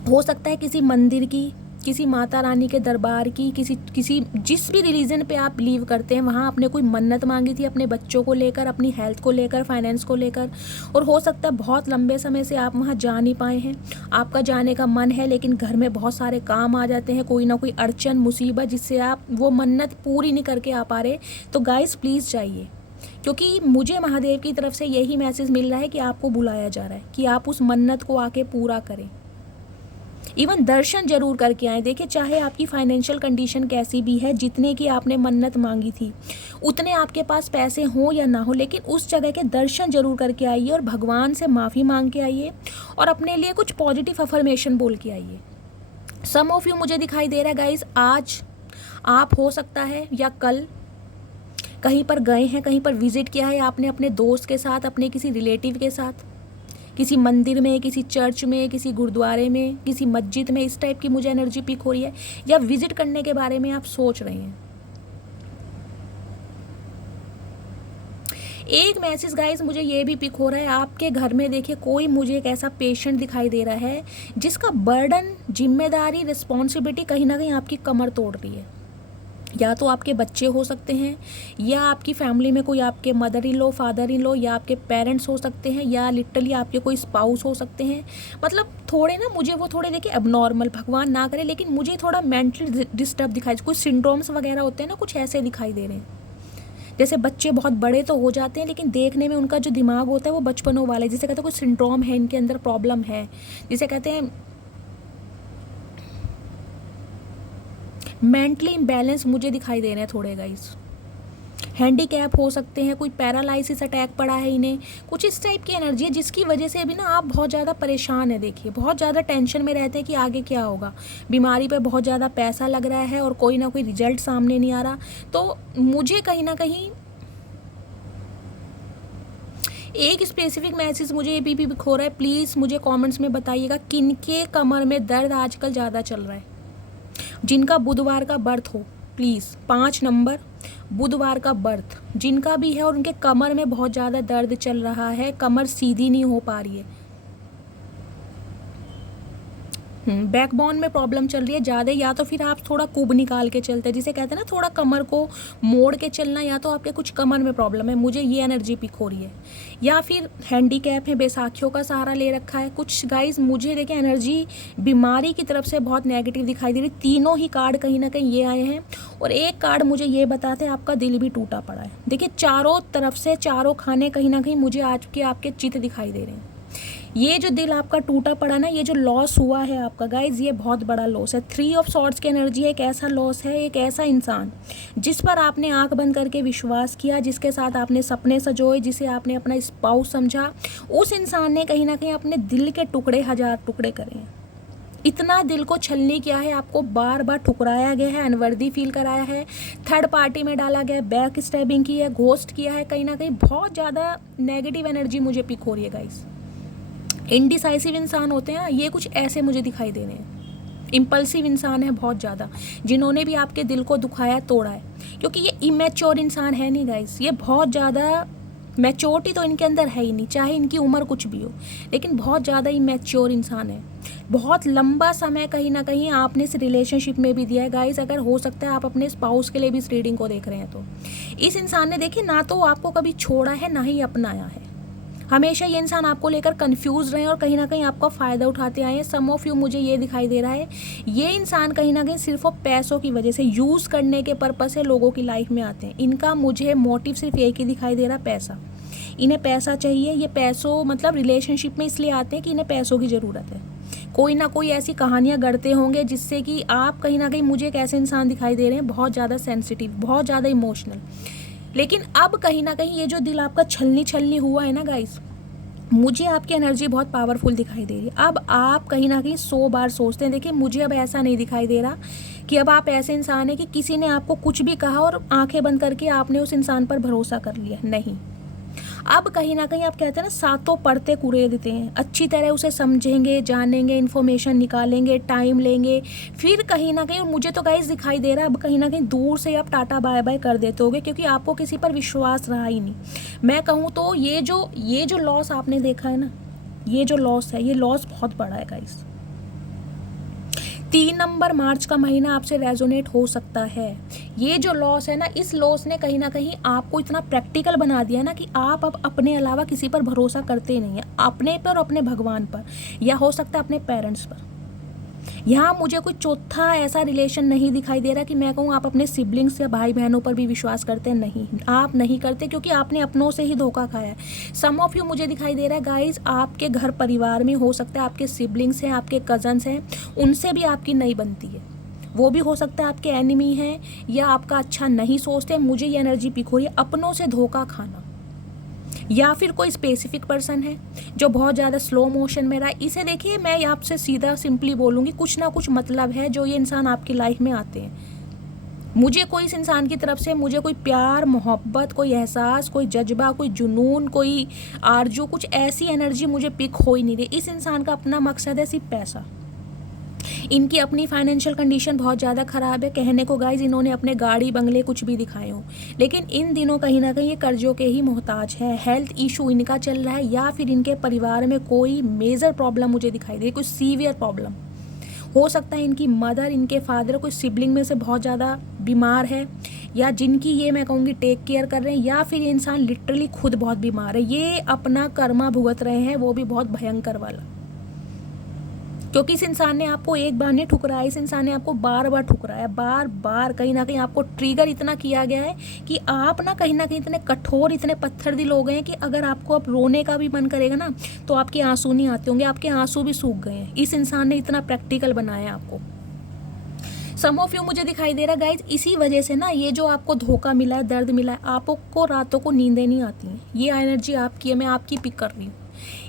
हो सकता है किसी मंदिर की, किसी माता रानी के दरबार की, किसी जिस भी रिलीजन पे आप बिलीव करते हैं वहाँ आपने कोई मन्नत मांगी थी अपने बच्चों को लेकर, अपनी हेल्थ को लेकर, फाइनेंस को लेकर, और हो सकता है बहुत लंबे समय से आप वहाँ जा नहीं पाए हैं। आपका जाने का मन है लेकिन घर में बहुत सारे काम आ जाते हैं, कोई ना कोई अड़चन मुसीबत जिससे आप वो मन्नत पूरी नहीं करके आ पा रहे। तो गाइस प्लीज़ जाइए, क्योंकि मुझे महादेव की तरफ से यही मैसेज मिल रहा है कि आपको बुलाया जा रहा है कि आप उस मन्नत को आके पूरा करें, इवन दर्शन जरूर करके आए। देखिए चाहे आपकी फाइनेंशियल कंडीशन कैसी भी है, जितने की आपने मन्नत मांगी थी उतने आपके पास पैसे हों या ना हो, लेकिन उस जगह के दर्शन जरूर करके आइए और भगवान से माफ़ी मांग के आइए और अपने लिए कुछ पॉजिटिव अफर्मेशन बोल के आइए। सम ऑफ यू मुझे दिखाई दे रहा है गाइस, आज आप हो सकता है या कल कहीं पर गए हैं, कहीं पर विजिट किया है आपने अपने दोस्त के साथ, अपने किसी रिलेटिव के साथ, किसी मंदिर में, किसी चर्च में, किसी गुरुद्वारे में, किसी मस्जिद में, इस टाइप की मुझे एनर्जी पिक हो रही है, या विजिट करने के बारे में आप सोच रहे हैं। एक मैसेज गाइस मुझे ये भी पिक हो रहा है, आपके घर में देखिए कोई मुझे एक ऐसा पेशेंट दिखाई दे रहा है जिसका बर्डन, जिम्मेदारी, रिस्पॉन्सिबिलिटी कहीं ना कहीं आपकी कमर तोड़ रही है। या तो आपके बच्चे हो सकते हैं, या आपकी फैमिली में कोई आपके mother in law, father in law, या आपके पेरेंट्स हो सकते हैं, या लिटरली आपके कोई स्पाउस हो सकते हैं। मतलब थोड़े ना मुझे वो थोड़े देखिए एबनॉर्मल, भगवान ना करे, लेकिन मुझे थोड़ा मेंटली डिस्टर्ब दिखाई, कुछ सिंड्रोम्स वगैरह होते हैं ना, कुछ ऐसे दिखाई दे रहे हैं। जैसे बच्चे बहुत बड़े तो हो जाते हैं लेकिन देखने में उनका जो दिमाग होता है वो बचपनों वाला है, जिसे कहते हैं कोई सिंड्रोम है, इनके अंदर प्रॉब्लम है, जिसे कहते हैं मेंटली इम्बैलेंस मुझे दिखाई दे रहे हैं थोड़े गाइस। हैंडीकैप हो सकते हैं, कोई पैरालाइसिस अटैक पड़ा है इन्हें, कुछ इस टाइप की एनर्जी है जिसकी वजह से अभी ना आप बहुत ज़्यादा परेशान है। देखिए बहुत ज़्यादा टेंशन में रहते हैं कि आगे क्या होगा, बीमारी पे बहुत ज़्यादा पैसा लग रहा है और कोई ना कोई रिजल्ट सामने नहीं आ रहा। तो मुझे कहीं ना कहीं एक स्पेसिफिक मैसेज मुझे ये भी खो रहा है। प्लीज़ मुझे कमेंट्स में बताइएगा किनके कमर में दर्द आजकल ज़्यादा चल रहा है, जिनका बुधवार का बर्थ हो, प्लीज़ 5 नंबर बुधवार का बर्थ जिनका भी है और उनके कमर में बहुत ज़्यादा दर्द चल रहा है, कमर सीधी नहीं हो पा रही है, बैकबोन में प्रॉब्लम चल रही है ज़्यादा, या तो फिर आप थोड़ा कुब निकाल के चलते हैं, जिसे कहते हैं ना थोड़ा कमर को मोड़ के चलना, या तो आपके कुछ कमर में प्रॉब्लम है, मुझे ये एनर्जी पिक हो रही है, या फिर हैंडीकैप है, बैसाखियों का सहारा ले रखा है कुछ गाइस। मुझे देखिए एनर्जी बीमारी की तरफ से बहुत नेगेटिव दिखाई दे रही। तीनों ही कार्ड कहीं ना कहीं ये आए हैं और एक कार्ड मुझे ये बताते हैं आपका दिल भी टूटा पड़ा है। देखिए चारों तरफ से चारों खाने कहीं ना कहीं मुझे आज के आपके चित्र दिखाई दे रहे हैं। ये जो दिल आपका टूटा पड़ा ना, ये जो लॉस हुआ है आपका गाइज, ये बहुत बड़ा लॉस है। 3 ऑफ सॉर्ड्स की एनर्जी है, एक ऐसा लॉस है, एक ऐसा इंसान जिस पर आपने आंख बंद करके विश्वास किया, जिसके साथ आपने सपने सजोए, जिसे आपने अपना स्पाउस समझा, उस इंसान ने कहीं ना कहीं अपने दिल के टुकड़े 1000 टुकड़े करे हैं। इतना दिल को छलनी किया है, आपको बार बार ठुकराया गया है, अनवर्दी फील कराया है, थर्ड पार्टी में डाला गया, बैक स्टैबिंग की है, घोस्ट किया है, कहीं ना कहीं बहुत ज़्यादा नेगेटिव एनर्जी मुझे पिक हो रही है गाइस। इनडिसाइसिव इंसान होते हैं ना, ये कुछ ऐसे मुझे दिखाई दे रहे हैं। इम्पल्सिव इंसान है बहुत ज़्यादा, जिन्होंने भी आपके दिल को दुखाया, तोड़ा है, क्योंकि ये इमेच्योर इंसान है नहीं गाइस, ये बहुत ज़्यादा मैच्योरिटी तो इनके अंदर है ही नहीं, चाहे इनकी उम्र कुछ भी हो, लेकिन बहुत ज़्यादा ही मैच्योर इंसान है। बहुत लंबा समय कहीं ना कहीं आपने इस रिलेशनशिप में भी दिया है गाइस। अगर हो सकता है आप अपने स्पाउस के लिए भी इस रीडिंग को देख रहे हैं तो इस इंसान ने देखिए ना तो आपको कभी छोड़ा है ना ही अपनाया है। हमेशा ये इंसान आपको लेकर कंफ्यूज रहे और कहीं ना कहीं आपका फ़ायदा उठाते आए हैं। सम ऑफ यू, मुझे ये दिखाई दे रहा है ये इंसान कहीं ना कहीं सिर्फ और पैसों की वजह से, यूज़ करने के पर्पज़ से लोगों की लाइफ में आते हैं। इनका मुझे मोटिव सिर्फ एक ही दिखाई दे रहा, पैसा। इन्हें पैसा चाहिए। ये पैसों मतलब रिलेशनशिप में इसलिए आते हैं कि इन्हें पैसों की ज़रूरत है। कोई ना कोई ऐसी कहानियाँ गढ़ते होंगे जिससे कि आप कहीं ना कहीं, मुझे एक ऐसे इंसान दिखाई दे रहे हैं बहुत ज़्यादा सेंसिटिव, बहुत ज़्यादा इमोशनल। लेकिन अब कहीं ना कहीं ये जो दिल आपका छलनी छलनी हुआ है ना गाइस, मुझे आपकी एनर्जी बहुत पावरफुल दिखाई दे रही है। अब आप कहीं ना कहीं 100 बार सोचते हैं। देखिए मुझे अब ऐसा नहीं दिखाई दे रहा कि अब आप ऐसे इंसान हैं कि किसी ने आपको कुछ भी कहा और आंखें बंद करके आपने उस इंसान पर भरोसा कर लिया, नहीं। अब कहीं ना कहीं आप कहते हैं ना, सातों पढ़ते कुरे देते हैं, अच्छी तरह उसे समझेंगे, जानेंगे, इन्फॉर्मेशन निकालेंगे, टाइम लेंगे, फिर कहीं ना कहीं, और मुझे तो गाइस दिखाई दे रहा है अब कहीं ना कहीं दूर से आप टाटा बाय बाय कर देते होगे, क्योंकि आपको किसी पर विश्वास रहा ही नहीं। मैं कहूँ तो ये जो लॉस आपने देखा है ना, ये जो लॉस है, ये लॉस बहुत बड़ा है गाइस। 3 नंबर मार्च का महीना आपसे रेजोनेट हो सकता है। ये जो लॉस है ना, इस लॉस ने कहीं ना कहीं आपको इतना प्रैक्टिकल बना दिया ना कि आप अब अपने अलावा किसी पर भरोसा करते नहीं हैं, अपने पर, अपने भगवान पर, या हो सकता है अपने पेरेंट्स पर। यहाँ मुझे कोई चौथा ऐसा रिलेशन नहीं दिखाई दे रहा कि मैं कहूँ आप अपने सिबलिंग्स या भाई बहनों पर भी विश्वास करते हैं, नहीं, आप नहीं करते, क्योंकि आपने अपनों से ही धोखा खाया है। सम ऑफ यू, मुझे दिखाई दे रहा है गाइज, आपके घर परिवार में हो सकता है आपके सिबलिंग्स हैं, आपके कजन्स हैं, उनसे भी आपकी नहीं बनती है। वो भी हो सकता है आपके एनिमी हैं या आपका अच्छा नहीं सोचते। मुझे ये एनर्जी पिक हो रही है, अपनों से धोखा खाना, या फिर कोई स्पेसिफिक पर्सन है जो बहुत ज़्यादा स्लो मोशन में रहा है। इसे देखिए, मैं आपसे सीधा सिंपली बोलूँगी, कुछ ना कुछ मतलब है जो ये इंसान आपकी लाइफ में आते हैं। मुझे कोई इस इंसान की तरफ से, मुझे कोई प्यार, मोहब्बत, कोई एहसास, कोई जज्बा, कोई जुनून, कोई आरजू, कुछ ऐसी एनर्जी मुझे पिक हो ही नहीं रही। इस इंसान का अपना मकसद है सिर्फ पैसा। इनकी अपनी फाइनेंशियल कंडीशन बहुत ज़्यादा ख़राब है। कहने को गाइज इन्होंने अपने गाड़ी बंगले कुछ भी दिखाए हों, लेकिन इन दिनों कहीं ना कहीं ये कर्जों के ही मोहताज है। हेल्थ इशू इनका चल रहा है, या फिर इनके परिवार में कोई मेजर प्रॉब्लम मुझे दिखाई दे रही, कोई सीवियर प्रॉब्लम। हो सकता है इनकी मदर, इनके फादर, कोई सिबलिंग में से बहुत ज़्यादा बीमार है, या जिनकी ये मैं कहूँगी टेक केयर कर रहे हैं, या फिर ये इंसान लिटरली खुद बहुत बीमार है। ये अपना कर्मा भुगत रहे हैं, वो भी बहुत भयंकर वाला, क्योंकि इस इंसान ने आपको एक बार नहीं ठुकराया, इस इंसान ने आपको बार बार ठुकराया, बार बार कहीं ना कहीं आपको ट्रिगर इतना किया गया है कि आप ना कहीं इतने कठोर, इतने पत्थर दिल हो गए हैं कि अगर आपको अब रोने का भी मन करेगा ना तो आपके आंसू नहीं आते होंगे, आपके आंसू भी सूख गए हैं। इस इंसान ने इतना प्रैक्टिकल बनाया आपको। सम ऑफ यू, मुझे दिखाई दे रहा है गाइज, इसी वजह से ना ये जो आपको धोखा मिला है, दर्द मिला है, आपको रातों को नींदें नहीं आती हैं। ये एनर्जी आपकी है, मैं आपकी पिक कर रही हूँ।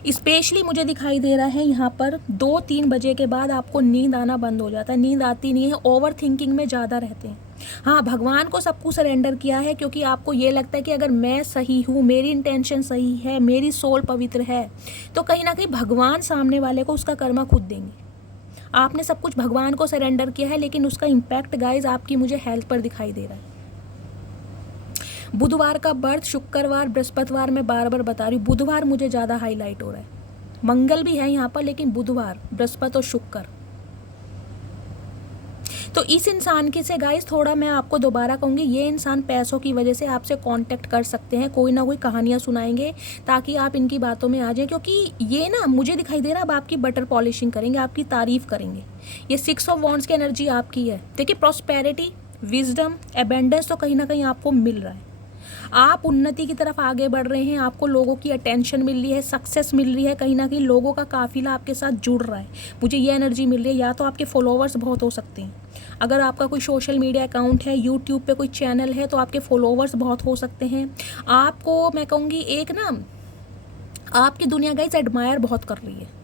स्पेशली मुझे दिखाई दे रहा है यहाँ पर 2-3 बजे के बाद आपको नींद आना बंद हो जाता है, नींद आती नहीं है, ओवर थिंकिंग में ज़्यादा रहते हैं। हाँ, भगवान को सब कुछ सरेंडर किया है, क्योंकि आपको ये लगता है कि अगर मैं सही हूँ, मेरी इंटेंशन सही है, मेरी सोल पवित्र है, तो कहीं ना कहीं भगवान सामने वाले को उसका कर्मा खुद देंगे। आपने सब कुछ भगवान को सरेंडर किया है, लेकिन उसका इम्पैक्ट गाइज आपकी मुझे हेल्थ पर दिखाई दे रहा है। बुधवार का बर्थ, शुक्रवार, बृहस्पतिवार, मैं बार बार बता रही हूँ, बुधवार मुझे ज़्यादा हाईलाइट हो रहा है। मंगल भी है यहाँ पर, लेकिन बुधवार, बृहस्पति और शुक्र। तो इस इंसान के से गाइस, थोड़ा मैं आपको दोबारा कहूँगी, ये इंसान पैसों की वजह से आपसे कांटेक्ट कर सकते हैं, कोई ना कोई कहानियाँ सुनाएंगे ताकि आप इनकी बातों में आ जाएं, क्योंकि ये ना मुझे दिखाई दे रहा है अब आपकी बटर पॉलिशिंग करेंगे, आपकी तारीफ करेंगे। ये 6 ऑफ वॉन्ड्स की एनर्जी आपकी है। देखिए, प्रॉस्पेरिटी, विजडम, एबेंडेंस तो कहीं ना कहीं आपको मिल रहा है, आप उन्नति की तरफ आगे बढ़ रहे हैं, आपको लोगों की अटेंशन मिल रही है, सक्सेस मिल रही है, कहीं ना कहीं लोगों का काफिला आपके साथ जुड़ रहा है। मुझे ये एनर्जी मिल रही है। या तो आपके फॉलोवर्स बहुत हो सकते हैं, अगर आपका कोई सोशल मीडिया अकाउंट है, यूट्यूब पे कोई चैनल है, तो आपके फॉलोवर्स बहुत हो सकते हैं। आपको मैं कहूँगी एक ना, आपकी दुनिया गाइस एडमायर बहुत कर रही है,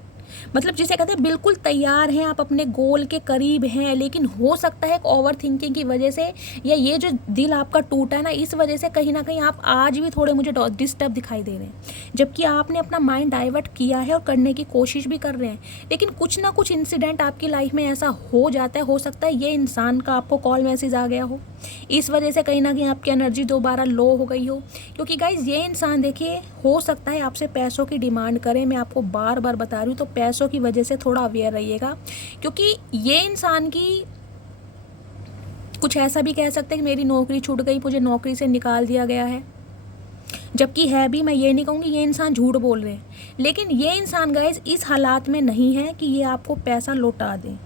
मतलब जिसे कहते हैं बिल्कुल तैयार हैं, आप अपने गोल के करीब हैं, लेकिन हो सकता है ओवर थिंकिंग की वजह से, या ये जो दिल आपका टूटा है ना, इस वजह से कहीं ना कहीं आप आज भी थोड़े मुझे डिस्टर्ब दिखाई दे रहे हैं, जबकि आपने अपना माइंड डाइवर्ट किया है और करने की कोशिश भी कर रहे हैं, लेकिन कुछ ना कुछ इंसिडेंट आपकी लाइफ में ऐसा हो जाता है। हो सकता है ये इंसान का आपको कॉल मैसेज आ गया हो, इस वजह से कहीं ना कहीं आपकी एनर्जी दोबारा लो हो गई हो। क्योंकि गाइज ये इंसान देखिए हो सकता है आपसे पैसों की डिमांड करे, मैं आपको बार बार बता रही हूँ, तो पैसों की वजह से थोड़ा अवेयर रहिएगा। क्योंकि ये इंसान की कुछ ऐसा भी कह सकते हैं कि मेरी नौकरी छूट गई, मुझे नौकरी से निकाल दिया गया है, जबकि है भी, मैं ये नहीं कहूँगी ये इंसान झूठ बोल रहे हैं, लेकिन ये इंसान गाइज इस हालात में नहीं है कि ये आपको पैसा लौटा दें,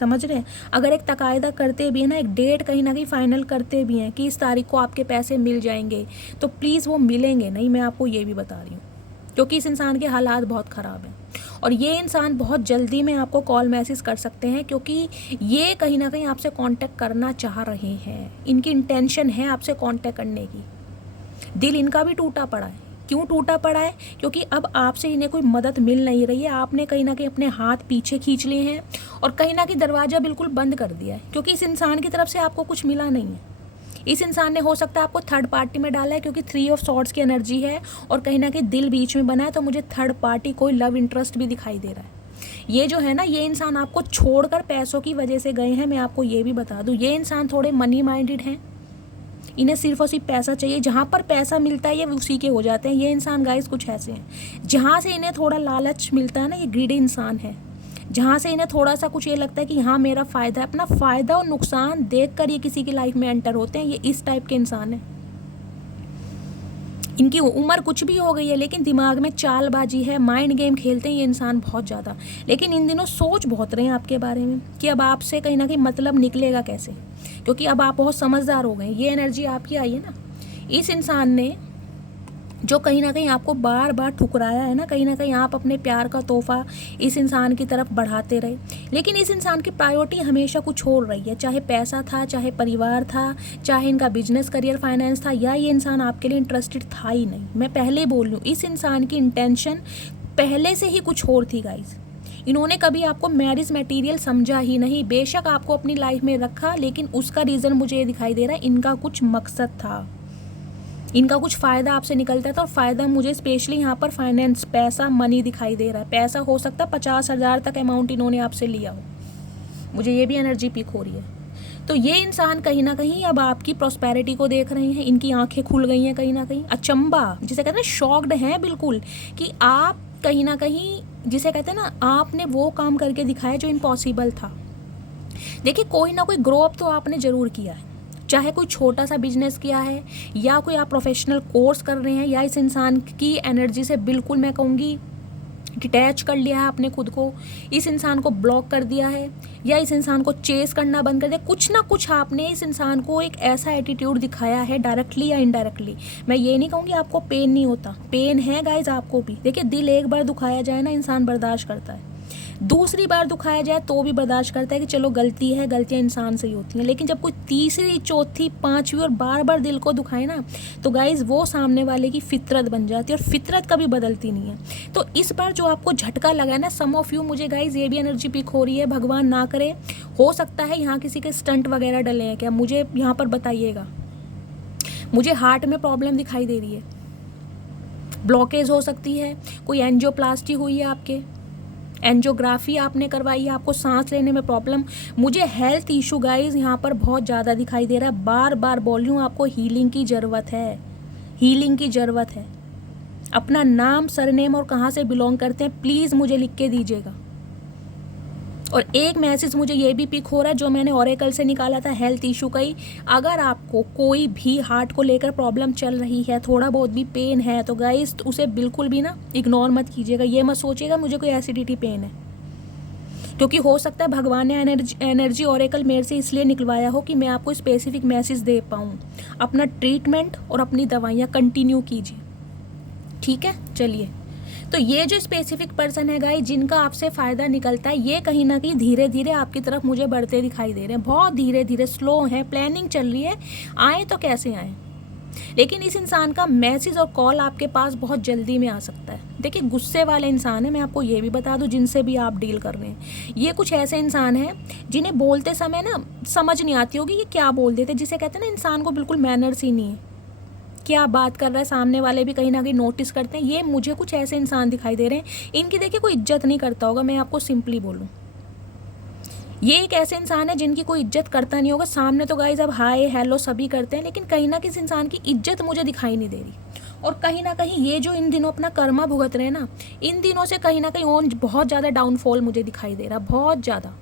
समझ रहे हैं। अगर एक तकायदा करते भी हैं ना, एक डेट कहीं ना कहीं फाइनल करते भी हैं कि इस तारीख को आपके पैसे मिल जाएंगे, तो प्लीज़ वो मिलेंगे नहीं, मैं आपको ये भी बता रही हूँ। क्योंकि इस इंसान के हालात बहुत ख़राब हैं और ये इंसान बहुत जल्दी में आपको कॉल मैसेज कर सकते हैं, क्योंकि ये कहीं ना कहीं आपसे कांटेक्ट करना चाह रहे हैं, इनकी इंटेंशन है आपसे कांटेक्ट करने की। दिल इनका भी टूटा पड़ा है। क्यों टूटा पड़ा है? क्योंकि अब आपसे इन्हें कोई मदद मिल नहीं रही है, आपने कहीं ना कहीं अपने हाथ पीछे खींच लिए हैं और कहीं ना कहीं दरवाज़ा बिल्कुल बंद कर दिया है, क्योंकि इस इंसान की तरफ से आपको कुछ मिला नहीं है। इस इंसान ने हो सकता है आपको थर्ड पार्टी में डाला है, क्योंकि 3 ऑफ सॉर्ड्स की एनर्जी है और कहीं ना कहीं दिल बीच में बना है, तो मुझे थर्ड पार्टी कोई लव इंटरेस्ट भी दिखाई दे रहा है। ये जो है ना, ये इंसान आपको छोड़कर पैसों की वजह से गए हैं। मैं आपको ये भी बता दूं, ये इंसान थोड़े मनी माइंडेड हैं, इन्हें सिर्फ और सिर्फ पैसा चाहिए, जहाँ पर पैसा मिलता है ये उसी के हो जाते हैं। ये इंसान गाइस कुछ ऐसे हैं, जहाँ से इन्हें थोड़ा लालच मिलता है ना, ये ग्रीडी इंसान है। जहाँ से इन्हें थोड़ा सा कुछ ये लगता है कि हाँ मेरा फ़ायदा है, अपना फ़ायदा और नुकसान देखकर ये किसी की लाइफ में एंटर होते हैं। ये इस टाइप के इंसान हैं। इनकी उम्र कुछ भी हो गई है, लेकिन दिमाग में चालबाजी है, माइंड गेम खेलते हैं ये इंसान बहुत ज़्यादा। लेकिन इन दिनों सोच बहुत रहे हैं आपके बारे में कि अब आपसे कहीं ना कहीं मतलब निकलेगा कैसे, क्योंकि अब आप बहुत समझदार हो गए। ये एनर्जी आपकी आई है ना, इस इंसान ने जो कहीं ना कहीं आपको बार बार ठुकराया है ना, कहीं ना कहीं आप अपने प्यार का तोहफा इस इंसान की तरफ बढ़ाते रहे, लेकिन इस इंसान की प्रायोरिटी हमेशा कुछ और रही है। चाहे पैसा था, चाहे परिवार था, चाहे इनका बिजनेस करियर फाइनेंस था, या ये इंसान आपके लिए इंटरेस्टेड था ही नहीं। मैं पहले ही बोल रही हूँ, इस इंसान की इंटेंशन पहले से ही कुछ और थी गाइज। इन्होंने कभी आपको मैरिज मटेरियल समझा ही नहीं। बेशक आपको अपनी लाइफ में रखा, लेकिन उसका रीज़न मुझे ये दिखाई दे रहा है, इनका कुछ मकसद था, इनका कुछ फ़ायदा आपसे निकलता था। और फ़ायदा मुझे स्पेशली यहाँ पर फाइनेंस, पैसा, मनी दिखाई दे रहा है। पैसा हो सकता है 50,000 तक अमाउंट इन्होंने आपसे लिया हो, मुझे ये भी एनर्जी पिक हो रही है। तो ये इंसान कहीं ना कहीं अब आपकी प्रॉस्पेरिटी को देख रहे हैं, इनकी आंखें खुल गई हैं, कहीं ना कहीं अचंबा जिसे कहते हैं, शॉक्ड हैं बिल्कुल, कि आप कहीं ना कहीं जिसे कहते हैं ना, आपने वो काम करके दिखाया जो इम्पॉसिबल था। देखिए कोई ना कोई ग्रो अप तो आपने ज़रूर किया है, चाहे कोई छोटा सा बिजनेस किया है, या कोई आप प्रोफेशनल कोर्स कर रहे हैं, या इस इंसान की एनर्जी से बिल्कुल मैं कहूँगी डिटैच कर लिया है अपने खुद को, इस इंसान को ब्लॉक कर दिया है, या इस इंसान को चेस करना बंद कर दिया। कुछ ना कुछ आपने इस इंसान को एक ऐसा एटीट्यूड दिखाया है, डायरेक्टली या इनडायरेक्टली। मैं ये नहीं कहूँगी आपको पेन नहीं होता, पेन है गाइज आपको भी। देखिए दिल एक बार दुखाया जाए ना, इंसान बर्दाश्त करता है, दूसरी बार दुखाया जाए तो भी बर्दाश्त करता है कि चलो गलती है, गलतियाँ इंसान से ही होती हैं। लेकिन जब कोई तीसरी, चौथी, पांचवी और बार बार दिल को दुखाए ना, तो गाइज वो सामने वाले की फितरत बन जाती है, और फितरत कभी बदलती नहीं है। तो इस बार जो आपको झटका लगा है ना, सम ऑफ यू, मुझे गाइज ये भी एनर्जी पिक हो रही है, भगवान ना करे, हो सकता है यहाँ किसी के स्टंट वगैरह डले हैं क्या, मुझे यहाँ पर बताइएगा। मुझे हार्ट में प्रॉब्लम दिखाई दे रही है, ब्लॉकेज हो सकती है, कोई एंजियोप्लास्टी हुई है, आपके एंजियोग्राफी आपने करवाई है, आपको सांस लेने में प्रॉब्लम, मुझे हेल्थ इशू गाइज यहाँ पर बहुत ज़्यादा दिखाई दे रहा है। बार बार बोल रही हूँ, आपको हीलिंग की ज़रूरत है, हीलिंग की ज़रूरत है। अपना नाम, सरनेम और कहाँ से बिलोंग करते हैं प्लीज़ मुझे लिख के दीजिएगा। और एक मैसेज मुझे ये भी पिक हो रहा है जो मैंने ओरेकल से निकाला था, हेल्थ इशू का ही। अगर आपको कोई भी हार्ट को लेकर प्रॉब्लम चल रही है, थोड़ा बहुत भी पेन है, तो गाइस उसे बिल्कुल भी ना इग्नोर मत कीजिएगा। ये मत सोचिएगा मुझे कोई एसिडिटी पेन है, क्योंकि हो सकता है भगवान ने एनर्जी ओरेकल मेरे से इसलिए निकलवाया हो कि मैं आपको स्पेसिफिक मैसेज दे पाऊँ। अपना ट्रीटमेंट और अपनी दवाइयाँ कंटिन्यू कीजिए, ठीक है। चलिए, तो ये जो स्पेसिफिक पर्सन है गाइस, जिनका आपसे फ़ायदा निकलता है, ये कहीं ना कहीं धीरे धीरे आपकी तरफ मुझे बढ़ते दिखाई दे रहे हैं। बहुत धीरे धीरे, स्लो है, प्लानिंग चल रही है, आए तो कैसे आए। लेकिन इस इंसान का मैसेज और कॉल आपके पास बहुत जल्दी में आ सकता है। देखिए गुस्से वाले इंसान है, मैं आपको ये भी बता दूं, जिनसे भी आप डील कर रहे हैं। ये कुछ ऐसे इंसान हैं जिन्हें बोलते समय ना समझ नहीं आती होगी ये क्या बोल देते, जिसे कहते हैं ना इंसान को बिल्कुल मैनर्स ही नहीं है, क्या बात कर रहा है, सामने वाले भी कहीं ना कहीं नोटिस करते हैं। ये मुझे कुछ ऐसे इंसान दिखाई दे रहे हैं, इनकी देखिए कोई इज्जत नहीं करता होगा। मैं आपको सिंपली बोलूँ, ये एक ऐसे इंसान है जिनकी कोई इज्जत करता नहीं होगा। सामने तो गाइज अब हाय हेलो सभी करते हैं, लेकिन कहीं ना किसी इंसान की इज्जत मुझे दिखाई नहीं दे रही। और कहीं ना कहीं ये जो इन दिनों अपना कर्मा भुगत रहे हैं ना, इन दिनों से कहीं ना कहीं और बहुत ज़्यादा डाउनफॉल मुझे दिखाई दे रहा, बहुत ज़्यादा।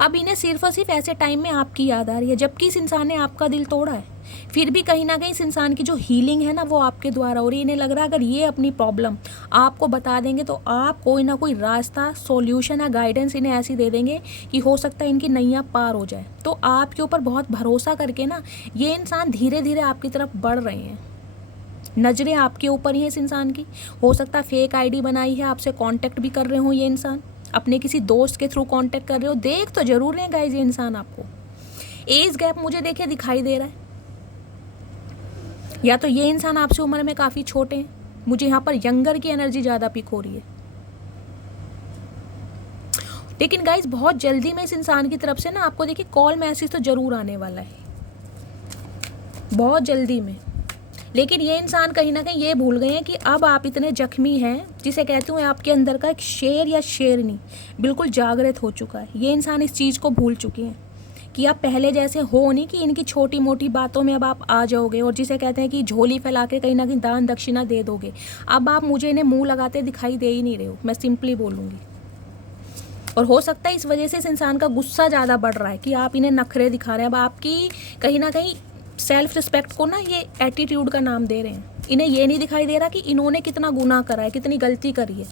अब इन्हें सिर्फ और सिर्फ ऐसे टाइम में आपकी याद आ रही है, जबकि इस इंसान ने आपका दिल तोड़ा है। फिर भी कहीं ना कहीं इस इंसान की जो हीलिंग है ना, वो आपके द्वारा हो रही है। इन्हें लग रहा है अगर ये अपनी प्रॉब्लम आपको बता देंगे तो आप कोई ना कोई रास्ता, सॉल्यूशन या गाइडेंस इन्हें ऐसी दे देंगे कि हो सकता है इनकी नैया पार हो जाए। तो आपके ऊपर बहुत भरोसा करके ना ये इंसान धीरे धीरे आपकी तरफ बढ़ रहे हैं। नज़रें आपके ऊपर ही है इस इंसान की। हो सकता है फेक आईडी बनाई है, आपसे कांटेक्ट भी कर रहे हो ये इंसान, अपने किसी दोस्त के थ्रू कांटेक्ट कर रहे हो। देख तो जरूर रहे हैं गाइस ये इंसान आपको। एज गैप मुझे देखिए दिखाई दे रहा है, या तो ये इंसान आपसे उम्र में काफ़ी छोटे हैं, मुझे यहाँ पर यंगर की एनर्जी ज़्यादा पिक हो रही है। लेकिन गाइस बहुत जल्दी में इस इंसान की तरफ से ना आपको देखिए कॉल मैसेज तो ज़रूर आने वाला है, बहुत जल्दी में। लेकिन ये इंसान कहीं ना कहीं ये भूल गए हैं कि अब आप इतने जख्मी हैं, जिसे कहते हुए आपके अंदर का एक शेर या शेरनी बिल्कुल जागृत हो चुका है। ये इंसान इस चीज़ को भूल चुके हैं कि आप पहले जैसे हो नहीं कि इनकी छोटी मोटी बातों में अब आप आ जाओगे और जिसे कहते हैं कि झोली फैला के कहीं ना कहीं दान दक्षिणा दे दोगे। अब आप मुझे इन्हें मुंह लगाते दिखाई दे ही नहीं रहे हो, मैं सिंपली बोलूँगी। और हो सकता है इस वजह से इस इंसान का गुस्सा ज़्यादा बढ़ रहा है कि आप इन्हें नखरे दिखा रहे हैं। अब आपकी कहीं ना कहीं सेल्फ रिस्पेक्ट को ना ये एटीट्यूड का नाम दे रहे हैं। इन्हें ये नहीं दिखाई दे रहा कि इन्होंने कितना गुनाह करा है, कितनी गलती करी है।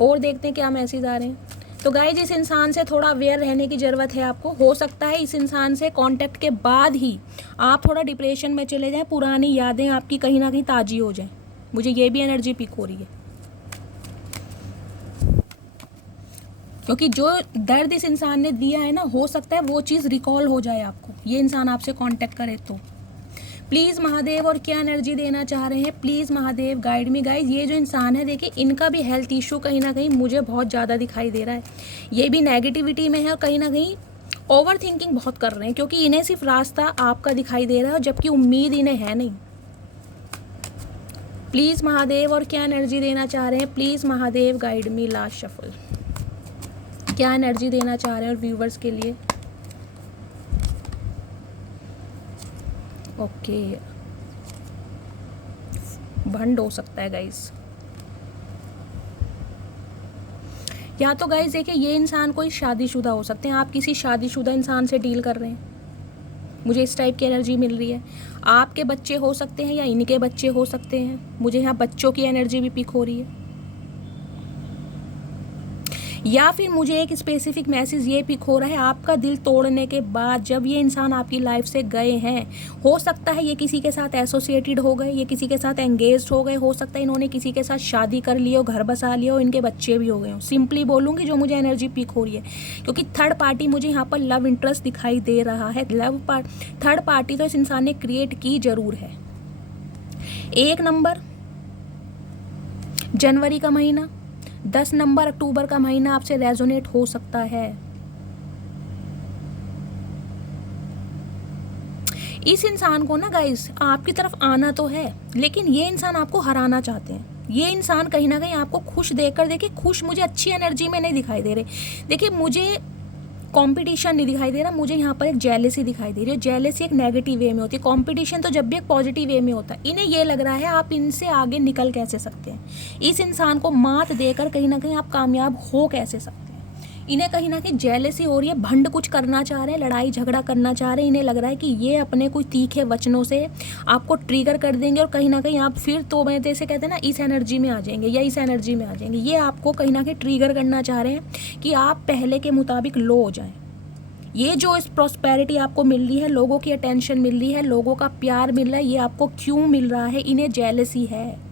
और देखते हैं क्या मैसेज आ रहे हैं। तो गाइज इस इंसान से थोड़ा अवेयर रहने की ज़रूरत है आपको। हो सकता है इस इंसान से कांटेक्ट के बाद ही आप थोड़ा डिप्रेशन में चले जाएं, पुरानी यादें आपकी कहीं ना कहीं ताज़ी हो जाएं। मुझे ये भी एनर्जी पिक हो रही है, क्योंकि जो दर्द इस इंसान ने दिया है ना, हो सकता है वो चीज़ रिकॉल हो जाए आपको, ये इंसान आपसे कांटेक्ट करे तो। प्लीज़ महादेव और क्या एनर्जी देना चाह रहे हैं, please Mahadev guide me. Guys ये जो इंसान है देखिए इनका भी हेल्थ इशू कहीं ना कहीं मुझे बहुत ज़्यादा दिखाई दे रहा है। ये भी नेगेटिविटी में है और कहीं ना कहीं ओवर थिंकिंग बहुत कर रहे हैं, क्योंकि इन्हें सिर्फ रास्ता आपका दिखाई दे रहा है जबकि उम्मीद इन्हें है नहीं। प्लीज़ महादेव और क्या एनर्जी देना चाह रहे हैं, please Mahadev guide me. Last shuffle क्या एनर्जी देना चाह रहे हैं और व्यूवर्स के लिए। ओके भंड हो सकता है गाइस, या तो गाइस देखिए ये इंसान कोई शादीशुदा हो सकते हैं। आप किसी शादीशुदा इंसान से डील कर रहे हैं, मुझे इस टाइप की एनर्जी मिल रही है। आपके बच्चे हो सकते हैं या इनके बच्चे हो सकते हैं, मुझे यहाँ बच्चों की एनर्जी भी पिक हो रही है। या फिर मुझे एक स्पेसिफिक मैसेज ये पिक हो रहा है, आपका दिल तोड़ने के बाद जब ये इंसान आपकी लाइफ से गए हैं, हो सकता है ये किसी के साथ एसोसिएटेड हो गए, ये किसी के साथ एंगेज्ड हो गए, हो सकता है इन्होंने किसी के साथ शादी कर ली हो, घर बसा लिया हो, इनके बच्चे भी हो गए हो। सिंपली बोलूँगी जो मुझे एनर्जी पिक हो रही है, क्योंकि थर्ड पार्टी मुझे यहाँ पर लव इंटरेस्ट दिखाई दे रहा है। थर्ड पार्टी तो इस इंसान ने क्रिएट की जरूर है। 1 नंबर जनवरी का महीना, 10 नंबर अक्टूबर का महीना आपसे रेजोनेट हो सकता है। इस इंसान को ना गाइस आपकी तरफ आना तो है, लेकिन ये इंसान आपको हराना चाहते हैं। ये इंसान कहीं ना कहीं आपको खुश देखकर, देखिए खुश मुझे अच्छी एनर्जी में नहीं दिखाई दे रहे। देखिए मुझे कंपटीशन नहीं दिखाई दे रहा, मुझे यहाँ पर एक जेलेसी दिखाई दे रही है। जेलेसी एक नेगेटिव वे में होती है, कंपटीशन तो जब भी एक पॉजिटिव वे में होता है। इन्हें ये लग रहा है आप इनसे आगे निकल कैसे सकते हैं, इस इंसान को मात देकर कहीं ना कहीं आप कामयाब हो कैसे सकते हैं। इन्हें कहीं ना कहीं जेलेसी हो रही है, भंड कुछ करना चाह रहे हैं, लड़ाई झगड़ा करना चाह रहे हैं। इन्हें लग रहा है कि ये अपने कोई तीखे वचनों से आपको ट्रिगर कर देंगे और कहीं ना कहीं आप फिर तो मैं जैसे कहते हैं ना इस एनर्जी में आ जाएंगे या इस एनर्जी में आ जाएंगे। ये आपको कहीं ना कहीं ट्रिगर करना चाह रहे हैं कि आप पहले के मुताबिक लो हो जाएं। ये जो इस प्रॉस्पेरिटी आपको मिल रही है, लोगों की अटेंशन मिल रही है, लोगों का प्यार मिल रहा है, ये आपको क्यों मिल रहा है? इन्हें जेलसी है,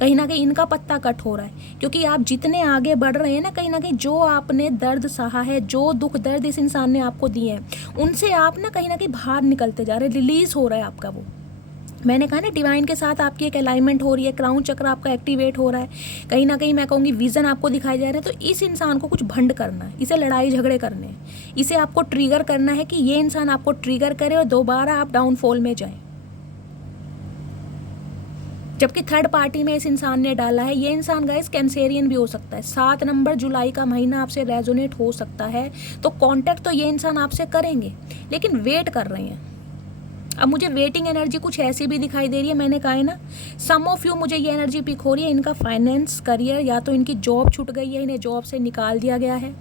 कहीं ना कहीं इनका पत्ता कट हो रहा है। क्योंकि आप जितने आगे बढ़ रहे हैं ना, कहीं ना कहीं जो आपने दर्द सहा है, जो दुख दर्द इस इंसान ने आपको दिए हैं, उनसे आप ना कहीं बाहर निकलते जा रहे हैं, रिलीज हो रहा है आपका वो। मैंने कहा ना डिवाइन के साथ आपकी एक अलाइनमेंट हो रही है, क्राउन चक्र आपका एक्टिवेट हो रहा है, कहीं ना कहीं मैं कहूँगी विजन आपको दिखाई जा रहा है। तो इस इंसान को कुछ भंड करना है, इसे लड़ाई झगड़े करने हैं, इसे आपको ट्रिगर करना है कि ये इंसान आपको ट्रिगर करे और दोबारा आप डाउनफॉल में जाएं। जबकि थर्ड पार्टी में इस इंसान ने डाला है। ये इंसान गाइस कैंसेरियन भी हो सकता है। 7 नंबर जुलाई का महीना आपसे रेजोनेट हो सकता है, तो कांटेक्ट तो ये इंसान आपसे करेंगे, लेकिन वेट कर रहे हैं। अब मुझे वेटिंग एनर्जी कुछ ऐसी भी दिखाई दे रही है। मैंने कहा है ना, सम ऑफ यू मुझे ये एनर्जी पिक हो रही है, इनका फाइनेंस करियर, या तो इनकी जॉब छूट गई है, इन्हें जॉब से निकाल दिया गया है,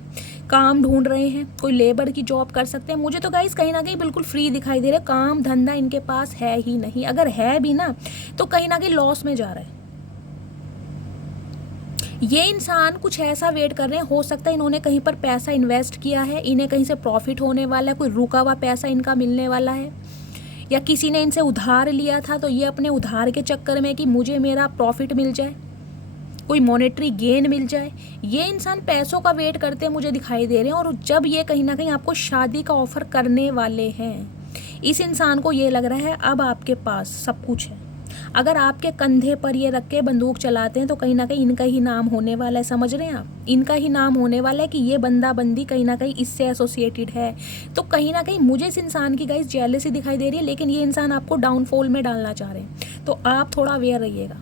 काम ढूंढ रहे हैं, कोई लेबर की जॉब कर सकते हैं। मुझे तो गाइस कहीं ना कहीं बिल्कुल फ्री दिखाई दे रहा है, काम धंधा इनके पास है ही नहीं। अगर है भी ना तो कहीं ना कहीं लॉस में जा रहा है। ये इंसान कुछ ऐसा वेट कर रहे हैं, हो सकता है इन्होंने कहीं पर पैसा इन्वेस्ट किया है, इन्हें कहीं से प्रॉफिट होने वाला है, कोई रुका हुआ पैसा इनका मिलने वाला है, या किसी ने इनसे उधार लिया था तो ये अपने उधार के चक्कर में कि मुझे मेरा प्रॉफिट मिल जाए, कोई मॉनेटरी गेन मिल जाए, ये इंसान पैसों का वेट करते मुझे दिखाई दे रहे हैं। और जब ये कहीं ना कहीं आपको शादी का ऑफर करने वाले हैं, इस इंसान को ये लग रहा है अब आपके पास सब कुछ है। अगर आपके कंधे पर ये रख के बंदूक चलाते हैं तो कहीं ना कहीं इनका ही नाम होने वाला है। समझ रहे हैं आप, इनका ही नाम होने वाला है कि ये बंदा बंदी कहीं ना कहीं इससे एसोसिएटेड है। तो कहीं ना कहीं मुझे इस इंसान की गाइस जेलसी दिखाई दे रही है, लेकिन ये इंसान आपको डाउनफॉल में डालना चाह रहे हैं, तो आप थोड़ा अवेयर रहिएगा।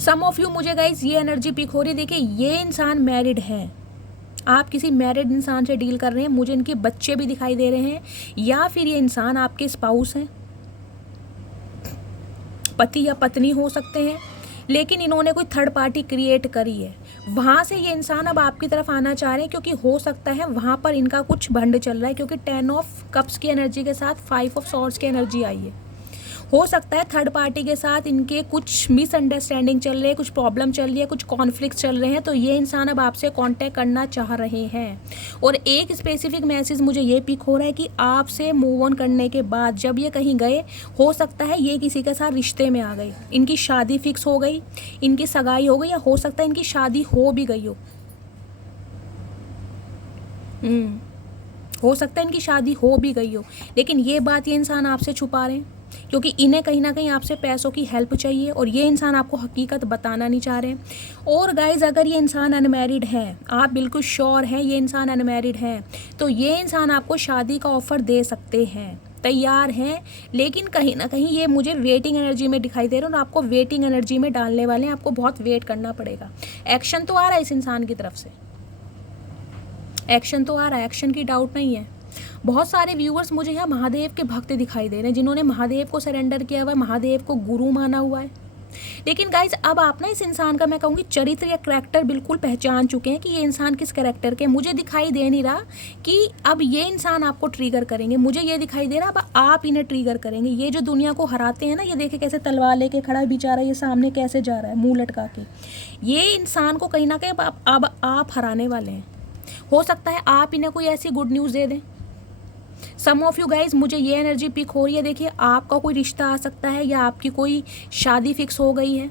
सम ऑफ यू मुझे गाइस ये एनर्जी पिक हो रही है। देखिए, ये इंसान मैरिड है, आप किसी मैरिड इंसान से डील कर रहे हैं, मुझे इनके बच्चे भी दिखाई दे रहे हैं, या फिर ये इंसान आपके स्पाउस हैं, पति या पत्नी हो सकते हैं, लेकिन इन्होंने कोई थर्ड पार्टी क्रिएट करी है। वहाँ से ये इंसान अब आपकी तरफ आना चाह रहे हैं, क्योंकि हो सकता है वहाँ पर इनका कुछ भंड चल रहा है, क्योंकि 10 ऑफ कप्स की एनर्जी के साथ 5 ऑफ सॉर्ड्स की एनर्जी आई है। हो सकता है थर्ड पार्टी के साथ इनके कुछ मिसअंडरस्टैंडिंग चल रही है, कुछ प्रॉब्लम चल रही है, कुछ कॉन्फ्लिक्ट चल रहे हैं, तो ये इंसान अब आपसे कांटेक्ट करना चाह रहे हैं। और एक स्पेसिफिक मैसेज मुझे ये पिक हो रहा है कि आपसे मूव ऑन करने के बाद जब ये कहीं गए, हो सकता है ये किसी के साथ रिश्ते में आ गए, इनकी शादी फिक्स हो गई, इनकी सगाई हो गई, या हो सकता है इनकी शादी हो भी गई हो सकता है इनकी शादी हो भी गई हो, लेकिन ये बात ये इंसान आपसे छुपा रहे हैं, क्योंकि इन्हें कहीं ना कहीं आपसे पैसों की हेल्प चाहिए, और ये इंसान आपको हकीकत बताना नहीं चाह रहे हैं। और गाइज, अगर ये इंसान अनमैरिड है, आप बिल्कुल श्योर हैं ये इंसान अनमैरिड है, तो ये इंसान आपको शादी का ऑफर दे सकते हैं, तैयार हैं, लेकिन कहीं ना कहीं ये मुझे वेटिंग एनर्जी में दिखाई दे रहे हैं, और आपको वेटिंग एनर्जी में डालने वाले हैं। आपको बहुत वेट करना पड़ेगा। एक्शन तो आ रहा है इस इंसान की तरफ से, एक्शन तो आ रहा है, एक्शन की डाउट नहीं है। बहुत सारे व्यूअर्स मुझे यहाँ महादेव के भक्त दिखाई दे रहे हैं, जिन्होंने महादेव को सरेंडर किया हुआ है, महादेव को गुरु माना हुआ है। लेकिन गाइज, अब आप ना इस इंसान का, मैं कहूँगी, चरित्र या करैक्टर बिल्कुल पहचान चुके हैं कि ये इंसान किस करैक्टर के। मुझे दिखाई दे नहीं रहा कि अब ये इंसान आपको ट्रिगर करेंगे, मुझे ये दिखाई दे रहा अब आप इन्हें ट्रिगर करेंगे। ये जो दुनिया को हराते हैं ना, ये देखे कैसे तलवार लेके खड़ा है बेचारा, ये सामने कैसे जा रहा है मुँह लटका के। ये इंसान को कहीं ना कहीं अब आप हराने वाले हैं। हो सकता है आप इन्हें कोई ऐसी गुड न्यूज़ दे दें। सम ऑफ यू गाइज, मुझे ये एनर्जी पिक हो रही है। देखिए, आपका कोई रिश्ता आ सकता है, या आपकी कोई शादी फिक्स हो गई है,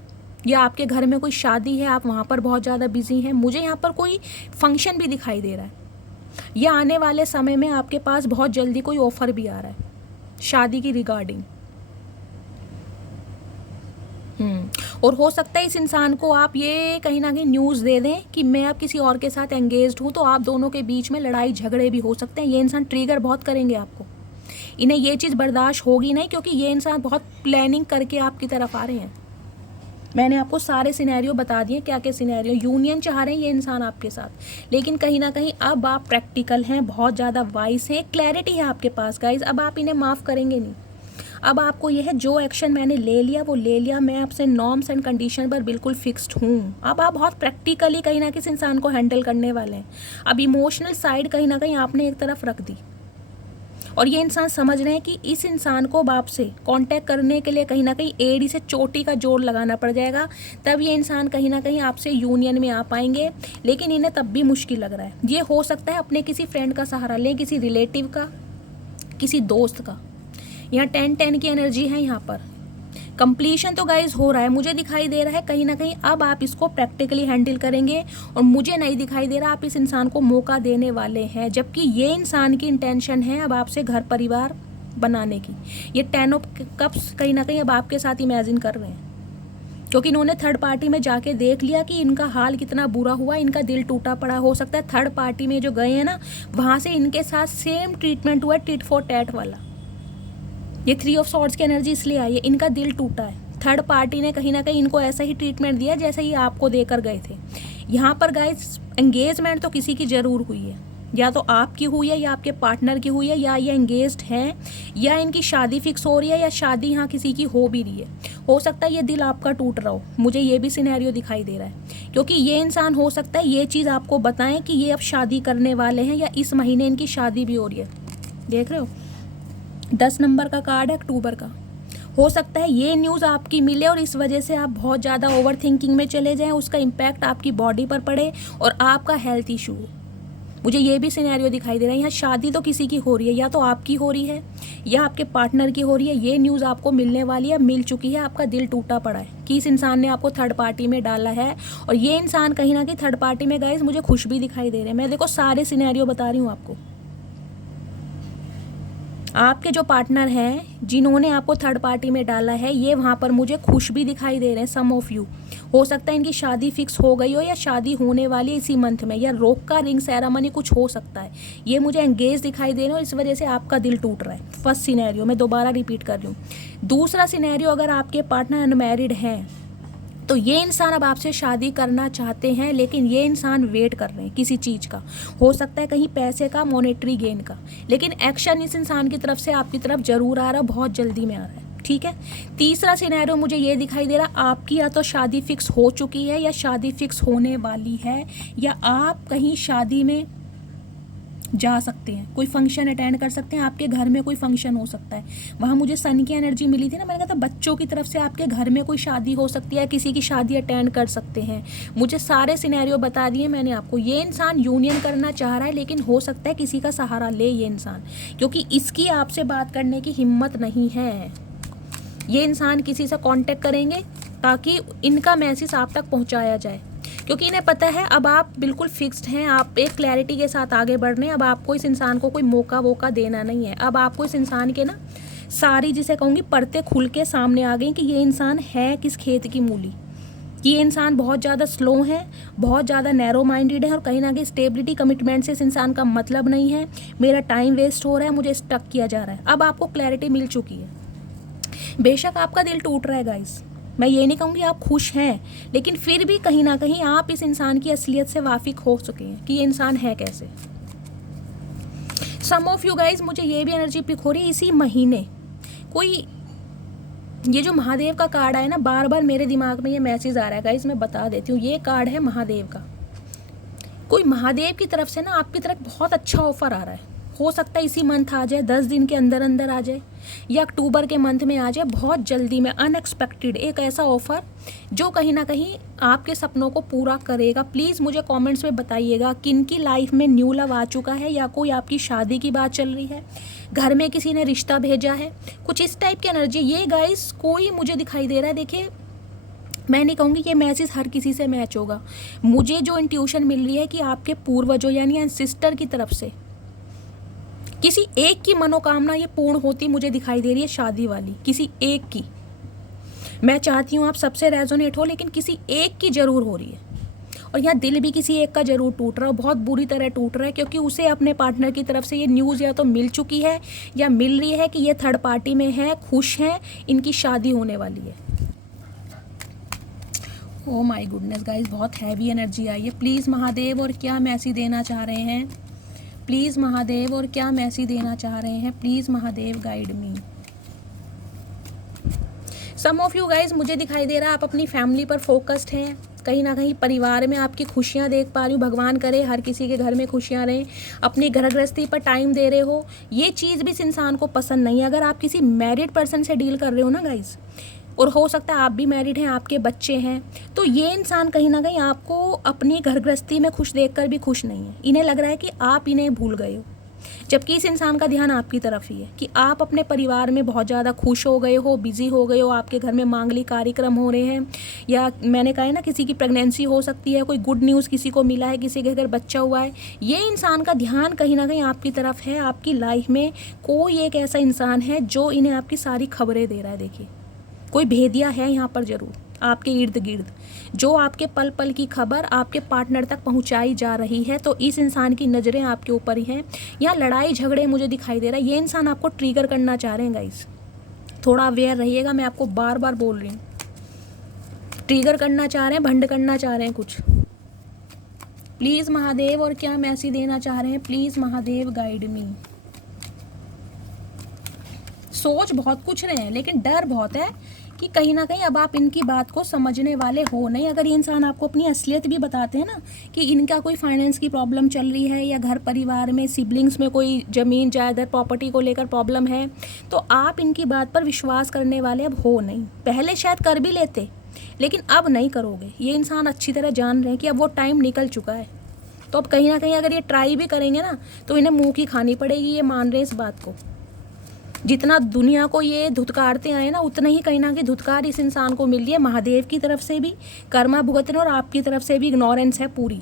या आपके घर में कोई शादी है, आप वहाँ पर बहुत ज़्यादा बिजी हैं। मुझे यहाँ पर कोई फंक्शन भी दिखाई दे रहा है, या आने वाले समय में आपके पास बहुत जल्दी कोई ऑफर भी आ रहा है शादी की रिगार्डिंग। और हो सकता है इस इंसान को आप ये कहीं ना कहीं न्यूज़ दे दें कि मैं अब किसी और के साथ एंगेज्ड हूँ, तो आप दोनों के बीच में लड़ाई झगड़े भी हो सकते हैं। ये इंसान ट्रिगर बहुत करेंगे आपको, इन्हें ये चीज़ बर्दाश्त होगी नहीं, क्योंकि ये इंसान बहुत प्लानिंग करके आपकी तरफ आ रहे हैं। मैंने आपको सारे सिनेरियो बता दिए, क्या क्या सिनेरियो। यूनियन चाह रहे हैं ये इंसान आपके साथ, लेकिन कहीं ना कहीं अब आप प्रैक्टिकल हैं, बहुत ज़्यादा वाइस हैं, क्लैरिटी है आपके पास गाइज। अब आप इन्हें माफ़ करेंगे नहीं। अब आपको यह है, जो एक्शन मैंने ले लिया वो ले लिया, मैं आपसे नॉर्म्स एंड कंडीशन पर बिल्कुल फिक्स्ड हूँ। अब आप बहुत प्रैक्टिकली कहीं ना किसी इंसान को हैंडल करने वाले हैं। अब इमोशनल साइड कहीं ना कहीं आपने एक तरफ रख दी, और ये इंसान समझ रहे हैं कि इस इंसान को बाप से कांटेक्ट करने के लिए कहीं ना कहीं एड़ी से चोटी का जोड़ लगाना पड़ जाएगा, तब ये इंसान कहीं ना कहीं आपसे यूनियन में आ पाएंगे। लेकिन इन्हें तब भी मुश्किल लग रहा है। ये हो सकता है अपने किसी फ्रेंड का सहारा लें, किसी रिलेटिव का, किसी दोस्त का। यहाँ 10-10 की एनर्जी है। यहाँ पर कंप्लीशन तो गाइज हो रहा है, मुझे दिखाई दे रहा है कहीं ना कहीं अब आप इसको प्रैक्टिकली हैंडल करेंगे, और मुझे नहीं दिखाई दे रहा आप इस इंसान को मौका देने वाले हैं। जबकि ये इंसान की इंटेंशन है अब आपसे घर परिवार बनाने की। ये 10 ऑफ कप्स कहीं ना कहीं अब आपके साथ इमेजिन कर रहे हैं, क्योंकि इन्होंने थर्ड पार्टी में जाके देख लिया कि इनका हाल कितना बुरा हुआ, इनका दिल टूटा पड़ा। हो सकता है थर्ड पार्टी में जो गए हैं ना, वहाँ से इनके साथ सेम ट्रीटमेंट हुआ, टिट फॉर टैट वाला। ये 3 ऑफ सॉर्ड्स की एनर्जी इसलिए आई है, इनका दिल टूटा है। थर्ड पार्टी ने कहीं ना कहीं इनको ऐसा ही ट्रीटमेंट दिया जैसे ये आपको देकर गए थे। यहाँ पर गाइस एंगेजमेंट तो किसी की ज़रूर हुई है, या तो आपकी हुई है या आपके पार्टनर की हुई है, या ये एंगेज्ड हैं या इनकी शादी फिक्स हो रही है, या शादी यहाँ किसी की हो भी रही है। हो सकता है ये दिल आपका टूट रहा हो, मुझे ये भी सिनेरियो दिखाई दे रहा है, क्योंकि ये इंसान हो सकता है ये चीज़ आपको बताएं कि ये अब शादी करने वाले हैं या इस महीने इनकी शादी भी हो रही है। देख रहे हो 10 नंबर का कार्ड है अक्टूबर का। हो सकता है ये न्यूज़ आपकी मिले और इस वजह से आप बहुत ज़्यादा ओवर थिंकिंग में चले जाएं, उसका इम्पैक्ट आपकी बॉडी पर पड़े और आपका हेल्थ इशू हो। मुझे ये भी सिनेरियो दिखाई दे रहा है, यहाँ शादी तो किसी की हो रही है, या तो आपकी हो रही है या आपके पार्टनर की हो रही है। ये न्यूज़ आपको मिलने वाली है, मिल चुकी है, आपका दिल टूटा पड़ा है कि इस इंसान ने आपको थर्ड पार्टी में डाला है। और ये इंसान कहीं ना कहीं थर्ड पार्टी में गाइस मुझे खुश भी दिखाई दे रहे हैं। मैं देखो सारे सिनेरियो बता रही हूँ आपको। आपके जो पार्टनर हैं जिन्होंने आपको थर्ड पार्टी में डाला है, ये वहाँ पर मुझे खुश भी दिखाई दे रहे हैं। सम ऑफ यू, हो सकता है इनकी शादी फिक्स हो गई हो या शादी होने वाली है इसी मंथ में, या रोक का रिंग सेरेमनी कुछ हो सकता है। ये मुझे एंगेज दिखाई दे रहे हो, इस वजह से आपका दिल टूट रहा है। फर्स्ट सिनेरियो मैं दोबारा रिपीट कर रही हूँ। दूसरा सिनेरियो, अगर आपके पार्टनर अनमैरिड हैं तो ये इंसान अब आपसे शादी करना चाहते हैं, लेकिन ये इंसान वेट कर रहे हैं किसी चीज़ का। हो सकता है कहीं पैसे का, मॉनेटरी गेन का, लेकिन एक्शन इस इंसान की तरफ से आपकी तरफ जरूर आ रहा है, बहुत जल्दी में आ रहा है। ठीक है। तीसरा सिनेरियो मुझे ये दिखाई दे रहा, आपकी या तो शादी फिक्स हो चुकी है या शादी फिक्स होने वाली है, या आप कहीं शादी में जा सकते हैं, कोई फंक्शन अटेंड कर सकते हैं, आपके घर में कोई फंक्शन हो सकता है। वहाँ मुझे सन की एनर्जी मिली थी ना, मैंने कहा था बच्चों की तरफ से आपके घर में कोई शादी हो सकती है, किसी की शादी अटेंड कर सकते हैं। मुझे सारे सिनेरियो बता दिए मैंने आपको। ये इंसान यूनियन करना चाह रहा है, लेकिन हो सकता है किसी का सहारा ले ये इंसान, क्योंकि इसकी आपसे बात करने की हिम्मत नहीं है। ये इंसान किसी से कांटेक्ट करेंगे ताकि इनका मैसेज आप तक पहुंचाया जाए, क्योंकि इन्हें पता है अब आप बिल्कुल फिक्स्ड हैं, आप एक क्लैरिटी के साथ आगे बढ़ रहे हैं। अब आपको इस इंसान को कोई मौका वोका देना नहीं है। अब आपको इस इंसान के ना सारी, जिसे कहूँगी, परतें खुल के सामने आ गई कि ये इंसान है किस खेत की मूली, कि ये इंसान बहुत ज़्यादा स्लो है, बहुत ज़्यादा नैरो माइंडेड है, और कहीं ना कहीं स्टेबिलिटी कमिटमेंट से इस इंसान का मतलब नहीं है। मेरा टाइम वेस्ट हो रहा है, मुझे स्टक किया जा रहा है। अब आपको क्लैरिटी मिल चुकी है। बेशक आपका दिल टूट रहा है गाइस, मैं ये नहीं कहूँगी आप खुश हैं, लेकिन फिर भी कहीं ना कहीं आप इस इंसान की असलियत से वाकिफ हो चुके हैं कि ये इंसान है कैसे। सम ऑफ यू गाइस, मुझे ये भी एनर्जी पिक हो रही है इसी महीने कोई, ये जो महादेव का कार्ड आया ना, बार बार मेरे दिमाग में ये मैसेज आ रहा है गाइस, मैं बता देती हूँ। ये कार्ड है महादेव का। कोई महादेव की तरफ से ना आपकी तरफ बहुत अच्छा ऑफर आ रहा है। हो सकता है इसी मंथ आ जाए, 10 दिन के अंदर अंदर आ जाए, या अक्टूबर के मंथ में आ जाए, बहुत जल्दी में अनएक्सपेक्टेड एक ऐसा ऑफर जो कहीं ना कहीं आपके सपनों को पूरा करेगा। प्लीज़ मुझे कमेंट्स में बताइएगा किन की लाइफ में न्यू लव आ चुका है, या कोई आपकी शादी की बात चल रही है, घर में किसी ने रिश्ता भेजा है, कुछ इस टाइप की एनर्जी। ये गाइस कोई मुझे दिखाई दे रहा है। देखिए, मैं नहीं कहूँगी ये मैसेज हर किसी से मैच होगा। मुझे जो इंट्यूशन मिल रही है कि आपके पूर्वजों यानी एंसेस्टर की तरफ से किसी एक की मनोकामना ये पूर्ण होती मुझे दिखाई दे रही है, शादी वाली किसी एक की। मैं चाहती हूँ आप सबसे रेजोनेट हो, लेकिन किसी एक की ज़रूर हो रही है। और यहाँ दिल भी किसी एक का ज़रूर टूट रहा है, बहुत बुरी तरह टूट रहा है, क्योंकि उसे अपने पार्टनर की तरफ से ये न्यूज़ या तो मिल चुकी है या मिल रही है कि ये थर्ड पार्टी में है, खुश हैं, इनकी शादी होने वाली है। ओह माय गुडनेस गाइस, बहुत हैवी एनर्जी आई है। प्लीज़ महादेव और क्या मैसेज देना चाह रहे हैं, प्लीज़ महादेव और क्या मैसेज देना चाह रहे हैं, please Mahadev guide me. Some of you guys, मुझे दिखाई दे रहा है आप अपनी फैमिली पर फोकस्ड हैं, कहीं ना कहीं परिवार में आपकी खुशियां देख पा रही हूँ। भगवान करे हर किसी के घर में खुशियां रहें। अपनी घर गृहस्थी पर टाइम दे रहे हो, ये चीज़ भी इस इंसान को पसंद नहीं है। अगर आप किसी मैरिड पर्सन से डील कर रहे हो ना गाइज, और हो सकता है आप भी मैरिड हैं, आपके बच्चे हैं, तो ये इंसान कहीं ना कहीं आपको अपनी घर गृहस्थी में खुश देखकर भी खुश नहीं है। इन्हें लग रहा है कि आप इन्हें भूल गए हो, जबकि इस इंसान का ध्यान आपकी तरफ ही है कि आप अपने परिवार में बहुत ज़्यादा खुश हो गए हो, बिजी हो गए हो, आपके घर में मांगलिक कार्यक्रम हो रहे हैं, या मैंने कहा है ना किसी की प्रेगनेंसी हो सकती है, कोई गुड न्यूज़ किसी को मिला है, किसी के घर बच्चा हुआ है। ये इंसान का ध्यान कहीं ना कहीं आपकी तरफ है। आपकी लाइफ में कोई एक ऐसा इंसान है जो इन्हें आपकी सारी खबरें दे रहा है। देखिए, कोई भेदिया है यहाँ पर ज़रूर आपके इर्द गिर्द, जो आपके पल पल की खबर आपके पार्टनर तक पहुँचाई जा रही है। तो इस इंसान की नज़रें आपके ऊपर ही हैं। यहाँ लड़ाई झगड़े मुझे दिखाई दे रहा है। ये इंसान आपको ट्रिगर करना चाह रहे हैं गाइस। थोड़ा अवेयर रहिएगा, मैं आपको बार बार बोल रही हूँ। ट्रिगर करना चाह रहे हैं, भंड करना चाह रहे हैं कुछ, प्लीज़ महादेव, और क्या मैसेज देना चाह रहे हैं, प्लीज़ महादेव गाइड मी। सोच बहुत कुछ रहे हैं, लेकिन डर बहुत है कि कहीं ना कहीं अब आप इनकी बात को समझने वाले हो नहीं। अगर ये इंसान आपको अपनी असलियत भी बताते हैं ना कि इनका कोई फाइनेंस की प्रॉब्लम चल रही है, या घर परिवार में सिबलिंग्स में कोई ज़मीन जायदाद प्रॉपर्टी को लेकर प्रॉब्लम है, तो आप इनकी बात पर विश्वास करने वाले अब हो नहीं। पहले शायद कर भी लेते, लेकिन अब नहीं करोगे। ये इंसान अच्छी तरह जान रहे हैं कि अब वो टाइम निकल चुका है। तो अब कहीं ना कहीं अगर ये ट्राई भी करेंगे ना, तो इन्हें मुँह की खानी पड़ेगी। ये मान रहे हैं इस बात को। जितना दुनिया को ये धुतकारते आए ना, उतना ही कहीं ना कहीं धुतकार इस इंसान को मिल रही है। महादेव की तरफ से भी कर्मा भुगतने और आपकी तरफ से भी इग्नोरेंस है पूरी,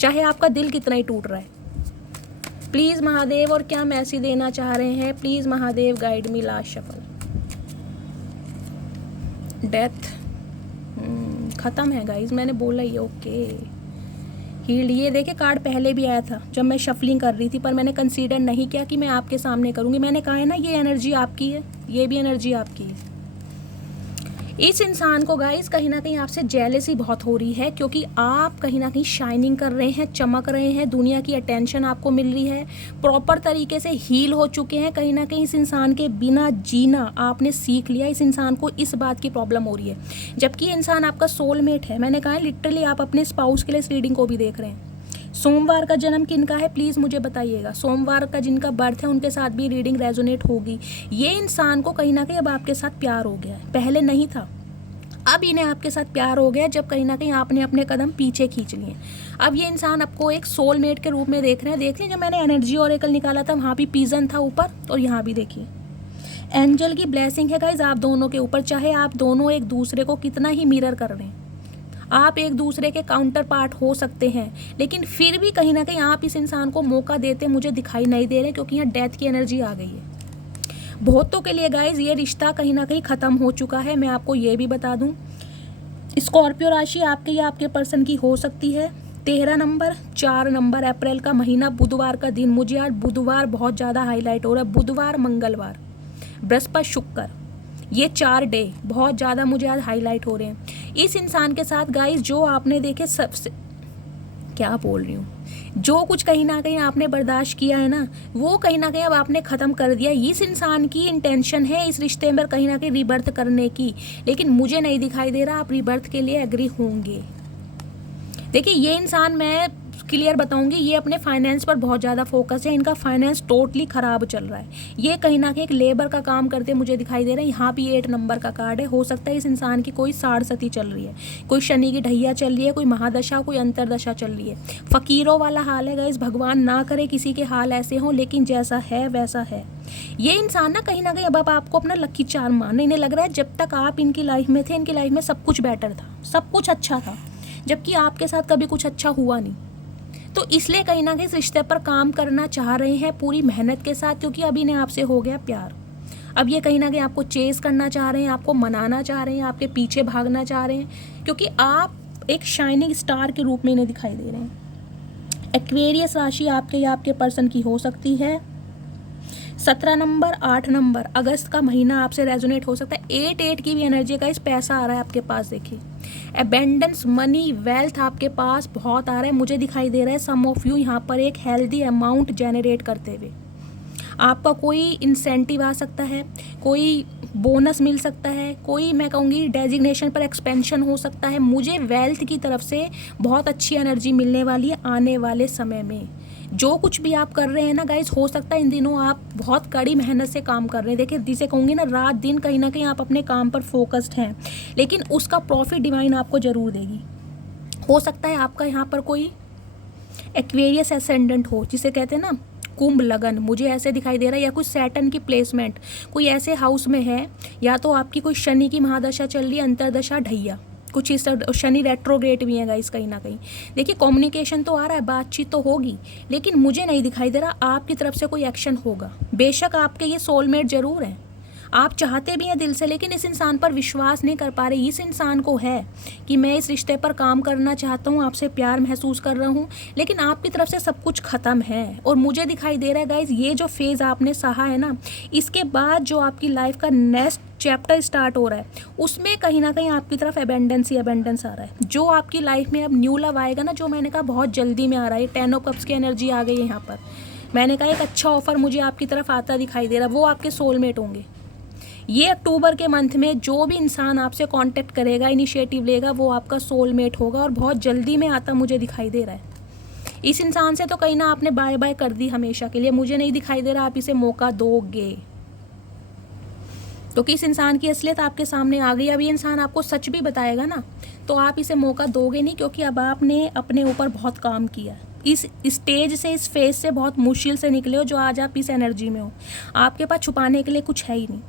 चाहे आपका दिल कितना ही टूट रहा है। प्लीज़ महादेव, और क्या मैसेज देना चाह रहे हैं, please Mahadev guide me. Last shuffle, death ख़त्म है गाइज, मैंने बोला ही। Okay, heeled. ये देखिए कार्ड पहले भी आया था जब मैं शफलिंग कर रही थी, पर मैंने कंसीडर नहीं किया कि मैं आपके सामने करूँगी। मैंने कहा है ना, ये एनर्जी आपकी है, ये भी एनर्जी आपकी है। इस इंसान को गाइस कहीं ना कहीं आपसे जेलसी बहुत हो रही है, क्योंकि आप कहीं ना कहीं शाइनिंग कर रहे हैं, चमक रहे हैं, दुनिया की अटेंशन आपको मिल रही है, प्रॉपर तरीके से हील हो चुके हैं। कहीं ना कहीं इस इंसान के बिना जीना आपने सीख लिया। इस इंसान को इस बात की प्रॉब्लम हो रही है, जबकि ये इंसान आपका सोलमेट है। मैंने कहा है लिटरली आप अपने स्पाउस के लिए इस रीडिंग को भी देख रहे हैं। सोमवार का जन्म किनका है प्लीज़ मुझे बताइएगा। सोमवार का जिनका बर्थ है उनके साथ भी रीडिंग रेजोनेट होगी। ये इंसान को कहीं ना कहीं अब आपके साथ प्यार हो गया है, पहले नहीं था, अब इन्हें आपके साथ प्यार हो गया, जब कहीं ना कहीं आपने अपने कदम पीछे खींच लिए। अब ये इंसान आपको एक सोलमेट के रूप में देख रहे हैं। देख लीजिए, जब मैंने एनर्जी ऑरेकल निकाला था वहाँ भी पीजन था ऊपर, और यहाँ भी देखिए एंजल की ब्लेसिंग है गाइज आप दोनों के ऊपर। चाहे आप दोनों एक दूसरे को कितना ही मिरर कर रहे हैं, आप एक दूसरे के काउंटर पार्ट हो सकते हैं, लेकिन फिर भी कहीं ना कहीं आप इस इंसान को मौका देते मुझे दिखाई नहीं दे रहे, क्योंकि यहाँ डेथ की एनर्जी आ गई है। बहुतों के लिए गाइज ये रिश्ता कहीं ना कहीं ख़त्म हो चुका है। मैं आपको ये भी बता दूं, स्कॉर्पियो राशि आपके या आपके पर्सन की हो सकती है। 13 नंबर 4 नंबर अप्रैल का महीना, बुधवार का दिन। मुझे आज बुधवार बहुत ज़्यादा हाईलाइट हो रहा है। बुधवार, मंगलवार, बृहस्पति, शुक्र, ये 4 डे बहुत ज़्यादा मुझे आज हाईलाइट हो रहे हैं। इस इंसान के साथ गाइज जो आपने देखे सबसे, क्या बोल रही हूँ, जो कुछ कहीं ना कहीं आपने बर्दाश्त किया है ना, वो कहीं ना कहीं अब आपने ख़त्म कर दिया। इस इंसान की इंटेंशन है इस रिश्ते में कहीं ना कहीं रीबर्थ करने की, लेकिन मुझे नहीं दिखाई दे रहा आप रीबर्थ के लिए एग्री होंगे। देखिए ये इंसान, मैं क्लियर बताऊंगी, ये अपने फाइनेंस पर बहुत ज़्यादा फोकस है। इनका फाइनेंस टोटली ख़राब चल रहा है। ये कहीं ना कहीं एक लेबर का काम करते मुझे दिखाई दे रहा है। यहाँ भी 8 नंबर का कार्ड है। हो सकता है इस इंसान की कोई साढ़सती चल रही है, कोई शनि की ढैया चल रही है, कोई महादशा, कोई अंतरदशा चल रही है। फ़कीरों वाला हाल है गाइस, भगवान ना करे किसी के हाल ऐसे हों, लेकिन जैसा है वैसा है। ये इंसान ना कहीं अब आपको अपना लकी चार्म मानने, इन्हें लग रहा है जब तक आप इनकी लाइफ में थे, इनकी लाइफ में सब कुछ बेटर था, सब कुछ अच्छा था, जबकि आपके साथ कभी कुछ अच्छा हुआ नहीं। तो इसलिए कहीं ना कहीं इस रिश्ते पर काम करना चाह रहे हैं पूरी मेहनत के साथ, क्योंकि अब इन्हें आपसे हो गया प्यार। अब ये कहीं ना कहीं आपको चेस करना चाह रहे हैं, आपको मनाना चाह रहे हैं, आपके पीछे भागना चाह रहे हैं, क्योंकि आप एक शाइनिंग स्टार के रूप में इन्हें दिखाई दे रहे हैं। एक्वेरियस राशि आपके या आपके पर्सन की हो सकती है। 17 नंबर 8 नंबर अगस्त का महीना आपसे रेजोनेट हो सकता है। 8 की भी एनर्जी का इस पैसा आ रहा है आपके पास। देखिए एबेंडेंस, मनी, वेल्थ आपके पास बहुत आ रहा है। मुझे दिखाई दे रहा है सम ऑफ यू यहाँ पर एक हेल्दी अमाउंट जेनरेट करते हुए। आपका कोई इंसेंटिव आ सकता है, कोई बोनस मिल सकता है, कोई मैं कहूँगी डेजिग्नेशन पर एक्सपेंशन हो सकता है। मुझे वेल्थ की तरफ से बहुत अच्छी एनर्जी मिलने वाली है आने वाले समय में। जो कुछ भी आप कर रहे हैं ना गाइज, हो सकता है इन दिनों आप बहुत कड़ी मेहनत से काम कर रहे हैं। देखिए जिसे कहूँगी ना, रात दिन कहीं ना कहीं आप अपने काम पर फोकस्ड हैं, लेकिन उसका प्रॉफिट डिवाइन आपको ज़रूर देगी। हो सकता है आपका यहाँ पर कोई एक्वेरियस एसेंडेंट हो, जिसे कहते हैं ना कुंभ लगन, मुझे ऐसे दिखाई दे रहा है, या कोई सैटर्न की प्लेसमेंट कोई ऐसे हाउस में है, या तो आपकी कोई शनि की महादशा चल रही है, अंतरदशा, ढैया, कुछ इस शनि रेट्रोग्रेड भी है गाइस कहीं ना कहीं। देखिए कम्युनिकेशन तो आ रहा है, बातचीत तो होगी, लेकिन मुझे नहीं दिखाई दे रहा आपकी तरफ से कोई एक्शन होगा। बेशक आपके ये सोलमेट जरूर हैं, आप चाहते भी हैं दिल से, लेकिन इस इंसान पर विश्वास नहीं कर पा रहे। इस इंसान को है कि मैं इस रिश्ते पर काम करना चाहता हूँ, आपसे प्यार महसूस कर रहा हूँ, लेकिन आपकी तरफ से सब कुछ ख़त्म है। और मुझे दिखाई दे रहा है गाइज, ये जो फेज़ आपने सहा है ना, इसके बाद जो आपकी लाइफ का नेक्स्ट चैप्टर स्टार्ट हो रहा है, उसमें कहीं ना कहीं आपकी तरफ अबेंडेंस ही अबेंडेंस आ रहा है। जो आपकी लाइफ में अब न्यू लव आएगा ना, जो मैंने कहा बहुत जल्दी में आ रहा है, 10 ऑफ कप्स की एनर्जी आ गई है यहाँ पर। मैंने कहा एक अच्छा ऑफर मुझे आपकी तरफ आता दिखाई दे रहा है, वो आपके सोलमेट होंगे। ये अक्टूबर के मंथ में जो भी इंसान आपसे कांटेक्ट करेगा, इनिशिएटिव लेगा, वो आपका सोलमेट होगा और बहुत जल्दी में आता मुझे दिखाई दे रहा है। इस इंसान से तो कहीं ना आपने बाय बाय कर दी हमेशा के लिए। मुझे नहीं दिखाई दे रहा आप इसे मौका दोगे, क्योंकि इस इंसान की असलियत आपके सामने आ गई। अब ये इंसान आपको सच भी बताएगा ना, तो आप इसे मौका दोगे नहीं, क्योंकि अब आपने अपने ऊपर बहुत काम किया। इस स्टेज से, इस फेज से बहुत मुश्किल से निकले हो, जो आज आप इस एनर्जी में हो। आपके पास छुपाने के लिए कुछ है ही नहीं,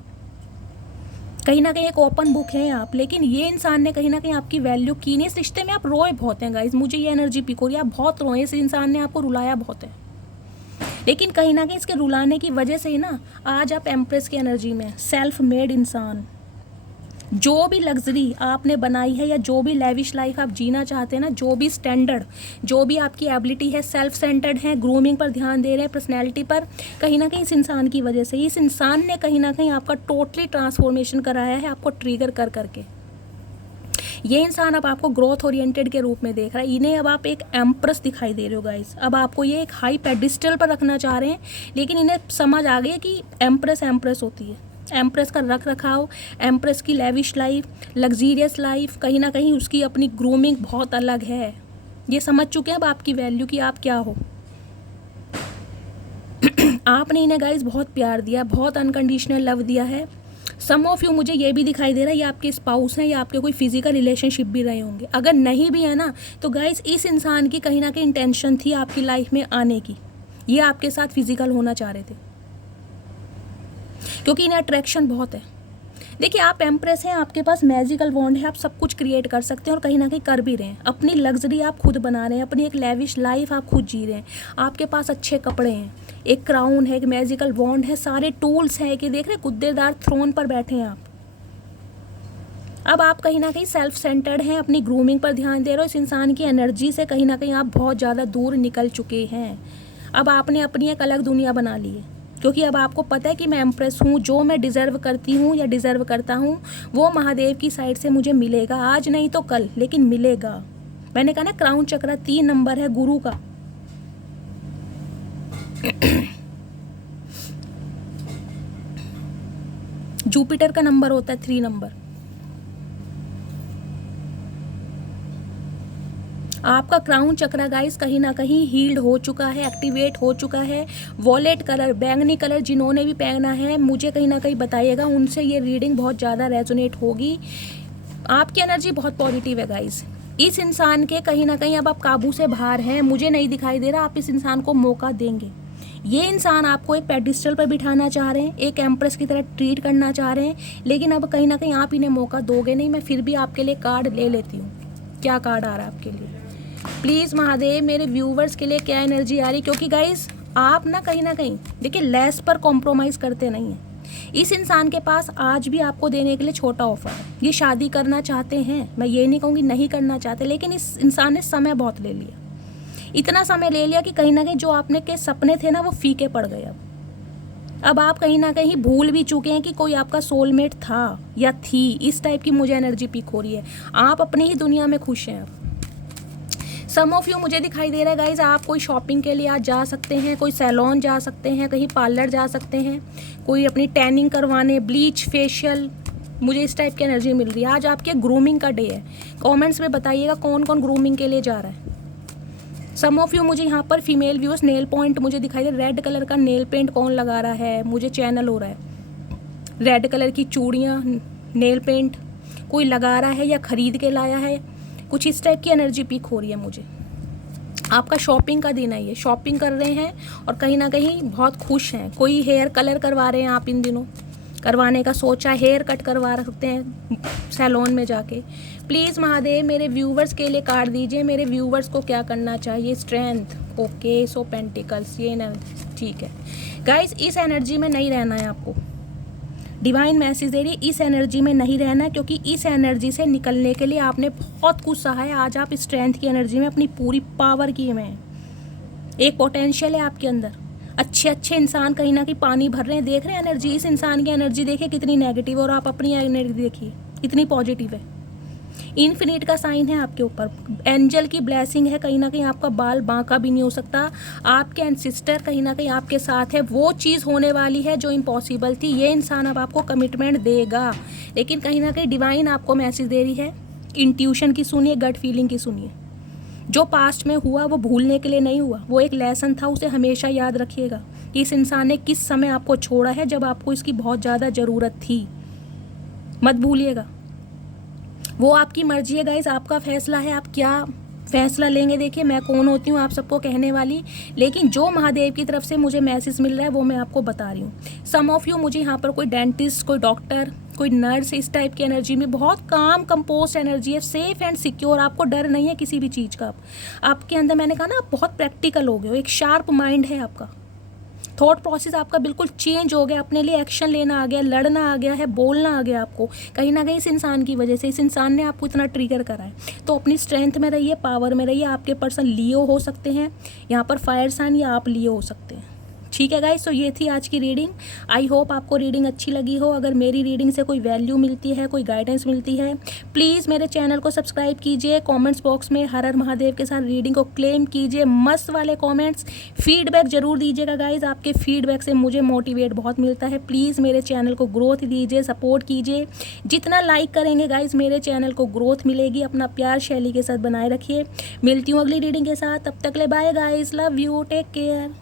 कहीं ना कहीं एक ओपन बुक है आप। लेकिन ये इंसान ने कहीं ना कहीं आपकी वैल्यू की नहीं। इस रिश्ते में आप रोए बहुत हैं गाइज, मुझे ये एनर्जी पिक हो रही है, आप बहुत रोए। इस इंसान ने आपको रुलाया बहुत है, लेकिन कहीं ना कहीं इसके रुलाने की वजह से ही ना आज आप एम्प्रेस की एनर्जी में, सेल्फ मेड इंसान। जो भी लग्जरी आपने बनाई है या जो भी लेविश लाइफ आप जीना चाहते हैं ना, जो भी स्टैंडर्ड, जो भी आपकी एबिलिटी है, सेल्फ सेंटर्ड है, ग्रूमिंग पर ध्यान दे रहे हैं, पर्सनैलिटी पर, कहीं ना कहीं इस इंसान की वजह से। इस इंसान ने कहीं ना कहीं आपका टोटली ट्रांसफॉर्मेशन कराया है, आपको ट्रिगर कर करके। ये इंसान अब आपको ग्रोथ ओरिएंटेड के रूप में देख रहा है। इन्हें अब आप एक एम्प्रेस दिखाई दे रहे हो गाइस। अब आपको ये एक हाई पेडिस्टल पर रखना चाह रहे हैं, लेकिन इन्हें समझ आ गई कि एम्प्रेस एम्प्रेस होती है। एम्प्रेस का रख रखाव, एम्प्रेस की लेविश लाइफ, लग्जीरियस लाइफ, कहीं ना कहीं उसकी अपनी ग्रूमिंग बहुत अलग है। ये समझ चुके हैं अब आपकी वैल्यू कि आप क्या हो। आपने इन्हें गाइस बहुत प्यार दिया, बहुत अनकंडीशनल लव दिया है। सम ऑफ यू, मुझे ये भी दिखाई दे रहा है ये आपके स्पाउस हैं या आपके कोई फिजिकल रिलेशनशिप भी रहे होंगे। अगर नहीं भी है ना, तो गाइस इस इंसान की कहीं ना कहीं इंटेंशन थी आपकी लाइफ में आने की। ये आपके साथ फिजिकल होना चाह रहे थे, क्योंकि इन्हें अट्रैक्शन बहुत है। देखिए, आप एम्प्रेस हैं, आपके पास मैजिकल वॉन्ड है, आप सब कुछ क्रिएट कर सकते हैं और कहीं ना कहीं कर भी रहे हैं। अपनी लग्जरी आप खुद बना रहे हैं, अपनी एक लेविश लाइफ आप खुद जी रहे हैं। आपके पास अच्छे कपड़े हैं, एक क्राउन है, एक मैजिकल वॉन्ड है, सारे टूल्स हैं कि देख रहे गुद्देदार थ्रोन पर बैठे हैं आप। अब आप कहीं ना कहीं सेल्फ सेंटर्ड हैं, अपनी ग्रूमिंग पर ध्यान दे रहे हो। इस इंसान की एनर्जी से कहीं ना कहीं आप बहुत ज़्यादा दूर निकल चुके हैं। अब आपने अपनी एक अलग दुनिया बना ली है, क्योंकि अब आपको पता है कि मैं एम्प्रेस हूँ। जो मैं डिज़र्व करती हूँ या डिज़र्व करता हूँ, वो महादेव की साइड से मुझे मिलेगा। आज नहीं तो कल, लेकिन मिलेगा। मैंने कहा ना, क्राउन चक्र 3 नंबर है गुरु का। जुपिटर का नंबर होता है 3 नंबर। आपका क्राउन चक्र गाइस कहीं ना कहीं हील्ड हो चुका है, एक्टिवेट हो चुका है। वॉलेट कलर, बैंगनी कलर जिन्होंने भी पहना है, मुझे कहीं ना कहीं बताइएगा, उनसे ये रीडिंग बहुत ज़्यादा रेजोनेट होगी। आपकी एनर्जी बहुत पॉजिटिव है गाइस। इस इंसान के कहीं ना कहीं अब आप काबू से बाहर हैं। मुझे नहीं दिखाई दे रहा आप इस इंसान को मौका देंगे। ये इंसान आपको एक पेडिस्टल पर बिठाना चाह रहे हैं, एक एम्प्रेस की तरह ट्रीट करना चाह रहे हैं, लेकिन अब कहीं ना कहीं आप इन्हें मौका दोगे नहीं। मैं फिर भी आपके लिए कार्ड ले लेती हूँ। क्या कार्ड आ रहा है आपके लिए? प्लीज़ महादेव, मेरे व्यूवर्स के लिए क्या एनर्जी आ रही? क्योंकि गाइस आप ना कहीं देखिए, लेस पर कॉम्प्रोमाइज़ करते नहीं हैं। इस इंसान के पास आज भी आपको देने के लिए छोटा ऑफर है। ये शादी करना चाहते हैं, मैं ये नहीं कहूँगी नहीं करना चाहते, लेकिन इस इंसान ने समय बहुत ले लिया। इतना समय ले लिया कि कहीं ना कहीं जो आपने के सपने थे ना, वो फीके पड़ गए। अब आप कहीं ना कहीं भूल भी चुके हैं कि कोई आपका सोलमेट था या थी। इस टाइप की मुझे एनर्जी पिक हो रही है। आप अपनी ही दुनिया में खुश हैं अब। सम ऑफ यू, मुझे दिखाई दे रहा है गाइज, आप कोई शॉपिंग के लिए आज जा सकते हैं, कोई सैलून जा सकते हैं, कहीं पार्लर जा सकते हैं, कोई अपनी टैनिंग करवाने, ब्लीच, फेशियल, मुझे इस टाइप की एनर्जी मिल रही है। आज आपके ग्रूमिंग का डे है। कमेंट्स में बताइएगा कौन कौन ग्रूमिंग के लिए जा रहा है। सम ऑफ यू, मुझे यहाँ पर फीमेल व्यूअर्स नेल पॉइंट मुझे दिखाई दे। रेड कलर का नेल पेंट कौन लगा रहा है, मुझे चैनल हो रहा है। रेड कलर की चूड़ियाँ, नेल पेंट कोई लगा रहा है या ख़रीद के लाया है, कुछ इस टाइप की एनर्जी पिक हो रही है मुझे। आपका शॉपिंग का दिन है, ये शॉपिंग कर रहे हैं और कहीं ना कहीं बहुत खुश हैं। कोई हेयर कलर करवा रहे हैं आप इन दिनों, करवाने का सोचा, हेयर कट करवा सकते हैं सैलून में जाके। प्लीज़ महादेव, मेरे व्यूवर्स के लिए कार्ड दीजिए। मेरे व्यूवर्स को क्या करना चाहिए? स्ट्रेंथ, ओके, सो पेंटिकल्स, ये ना ठीक है गाइस। इस एनर्जी में नहीं रहना है आपको। डिवाइन मैसेज दे रही है इस एनर्जी में नहीं रहना है, क्योंकि इस एनर्जी से निकलने के लिए आपने बहुत कुछ सहा है। आज आप स्ट्रेंथ की एनर्जी में अपनी पूरी पावर की में हैं। एक पोटेंशियल है आपके अंदर, अच्छे अच्छे इंसान कहीं ना कहीं पानी भर रहे हैं, देख रहे हैं एनर्जी। इस इंसान की एनर्जी देखिए कितनी नेगेटिव, और आप अपनी एनर्जी देखिए कितनी पॉजिटिव है। इन्फिनिट का साइन है आपके ऊपर, एंजल की ब्लेसिंग है। कहीं ना कहीं आपका बाल बांका भी नहीं हो सकता, आपके एंसिस्टर कहीं ना कहीं आपके साथ है। वो चीज़ होने वाली है जो इम्पॉसिबल थी, ये इंसान अब आपको कमिटमेंट देगा। लेकिन कहीं ना कहीं डिवाइन आपको मैसेज दे रही है, इंट्यूशन की सुनिए, गट फीलिंग की सुनिए। जो पास्ट में हुआ वो भूलने के लिए नहीं हुआ, वो एक लेसन था, उसे हमेशा याद रखिएगा कि इस इंसान ने किस समय आपको छोड़ा है, जब आपको इसकी बहुत ज़्यादा ज़रूरत थी। मत भूलिएगा। वो आपकी मर्जी है गाइस, आपका फैसला है, आप क्या फैसला लेंगे। देखिए मैं कौन होती हूँ आप सबको कहने वाली, लेकिन जो महादेव की तरफ से मुझे मैसेज मिल रहा है वो मैं आपको बता रही हूँ। सम ऑफ यू, मुझे यहाँ पर कोई डेंटिस्ट, कोई डॉक्टर, कोई नर्स, इस टाइप की एनर्जी में बहुत काम कंपोस्ट एनर्जी है, सेफ एंड सिक्योर, आपको डर नहीं है किसी भी चीज़ का। आपके अंदर मैंने कहा ना आप बहुत प्रैक्टिकल हो गए हो, एक शार्प माइंड है आपका, थॉट प्रोसेस आपका बिल्कुल चेंज हो गया, अपने लिए एक्शन लेना आ गया, लड़ना आ गया है, बोलना आ गया आपको। कहीं ना कहीं इस इंसान की वजह से, इस इंसान ने आपको इतना ट्रिगर करा है। तो अपनी स्ट्रेंथ में रहिए, पावर में रहिए। आपके पर्सन लियो हो सकते हैं यहाँ पर, फायर साइन, या आप लियो हो सकते हैं। ठीक है गाइस, तो ये थी आज की रीडिंग। आई होप आपको रीडिंग अच्छी लगी हो। अगर मेरी रीडिंग से कोई वैल्यू मिलती है, कोई गाइडेंस मिलती है, प्लीज़ मेरे चैनल को सब्सक्राइब कीजिए। कमेंट्स बॉक्स में हर हर महादेव के साथ रीडिंग को क्लेम कीजिए, मस्त वाले कमेंट्स। फीडबैक ज़रूर दीजिएगा गाइस, आपके फीडबैक से मुझे मोटिवेट बहुत मिलता है। प्लीज़ मेरे चैनल को ग्रोथ दीजिए, सपोर्ट कीजिए। जितना लाइक करेंगे गाइस मेरे चैनल को ग्रोथ मिलेगी। अपना प्यार शैली के साथ बनाए रखिए। मिलती हूँ अगली रीडिंग के साथ, तब तक ले bye guys, love you, take care.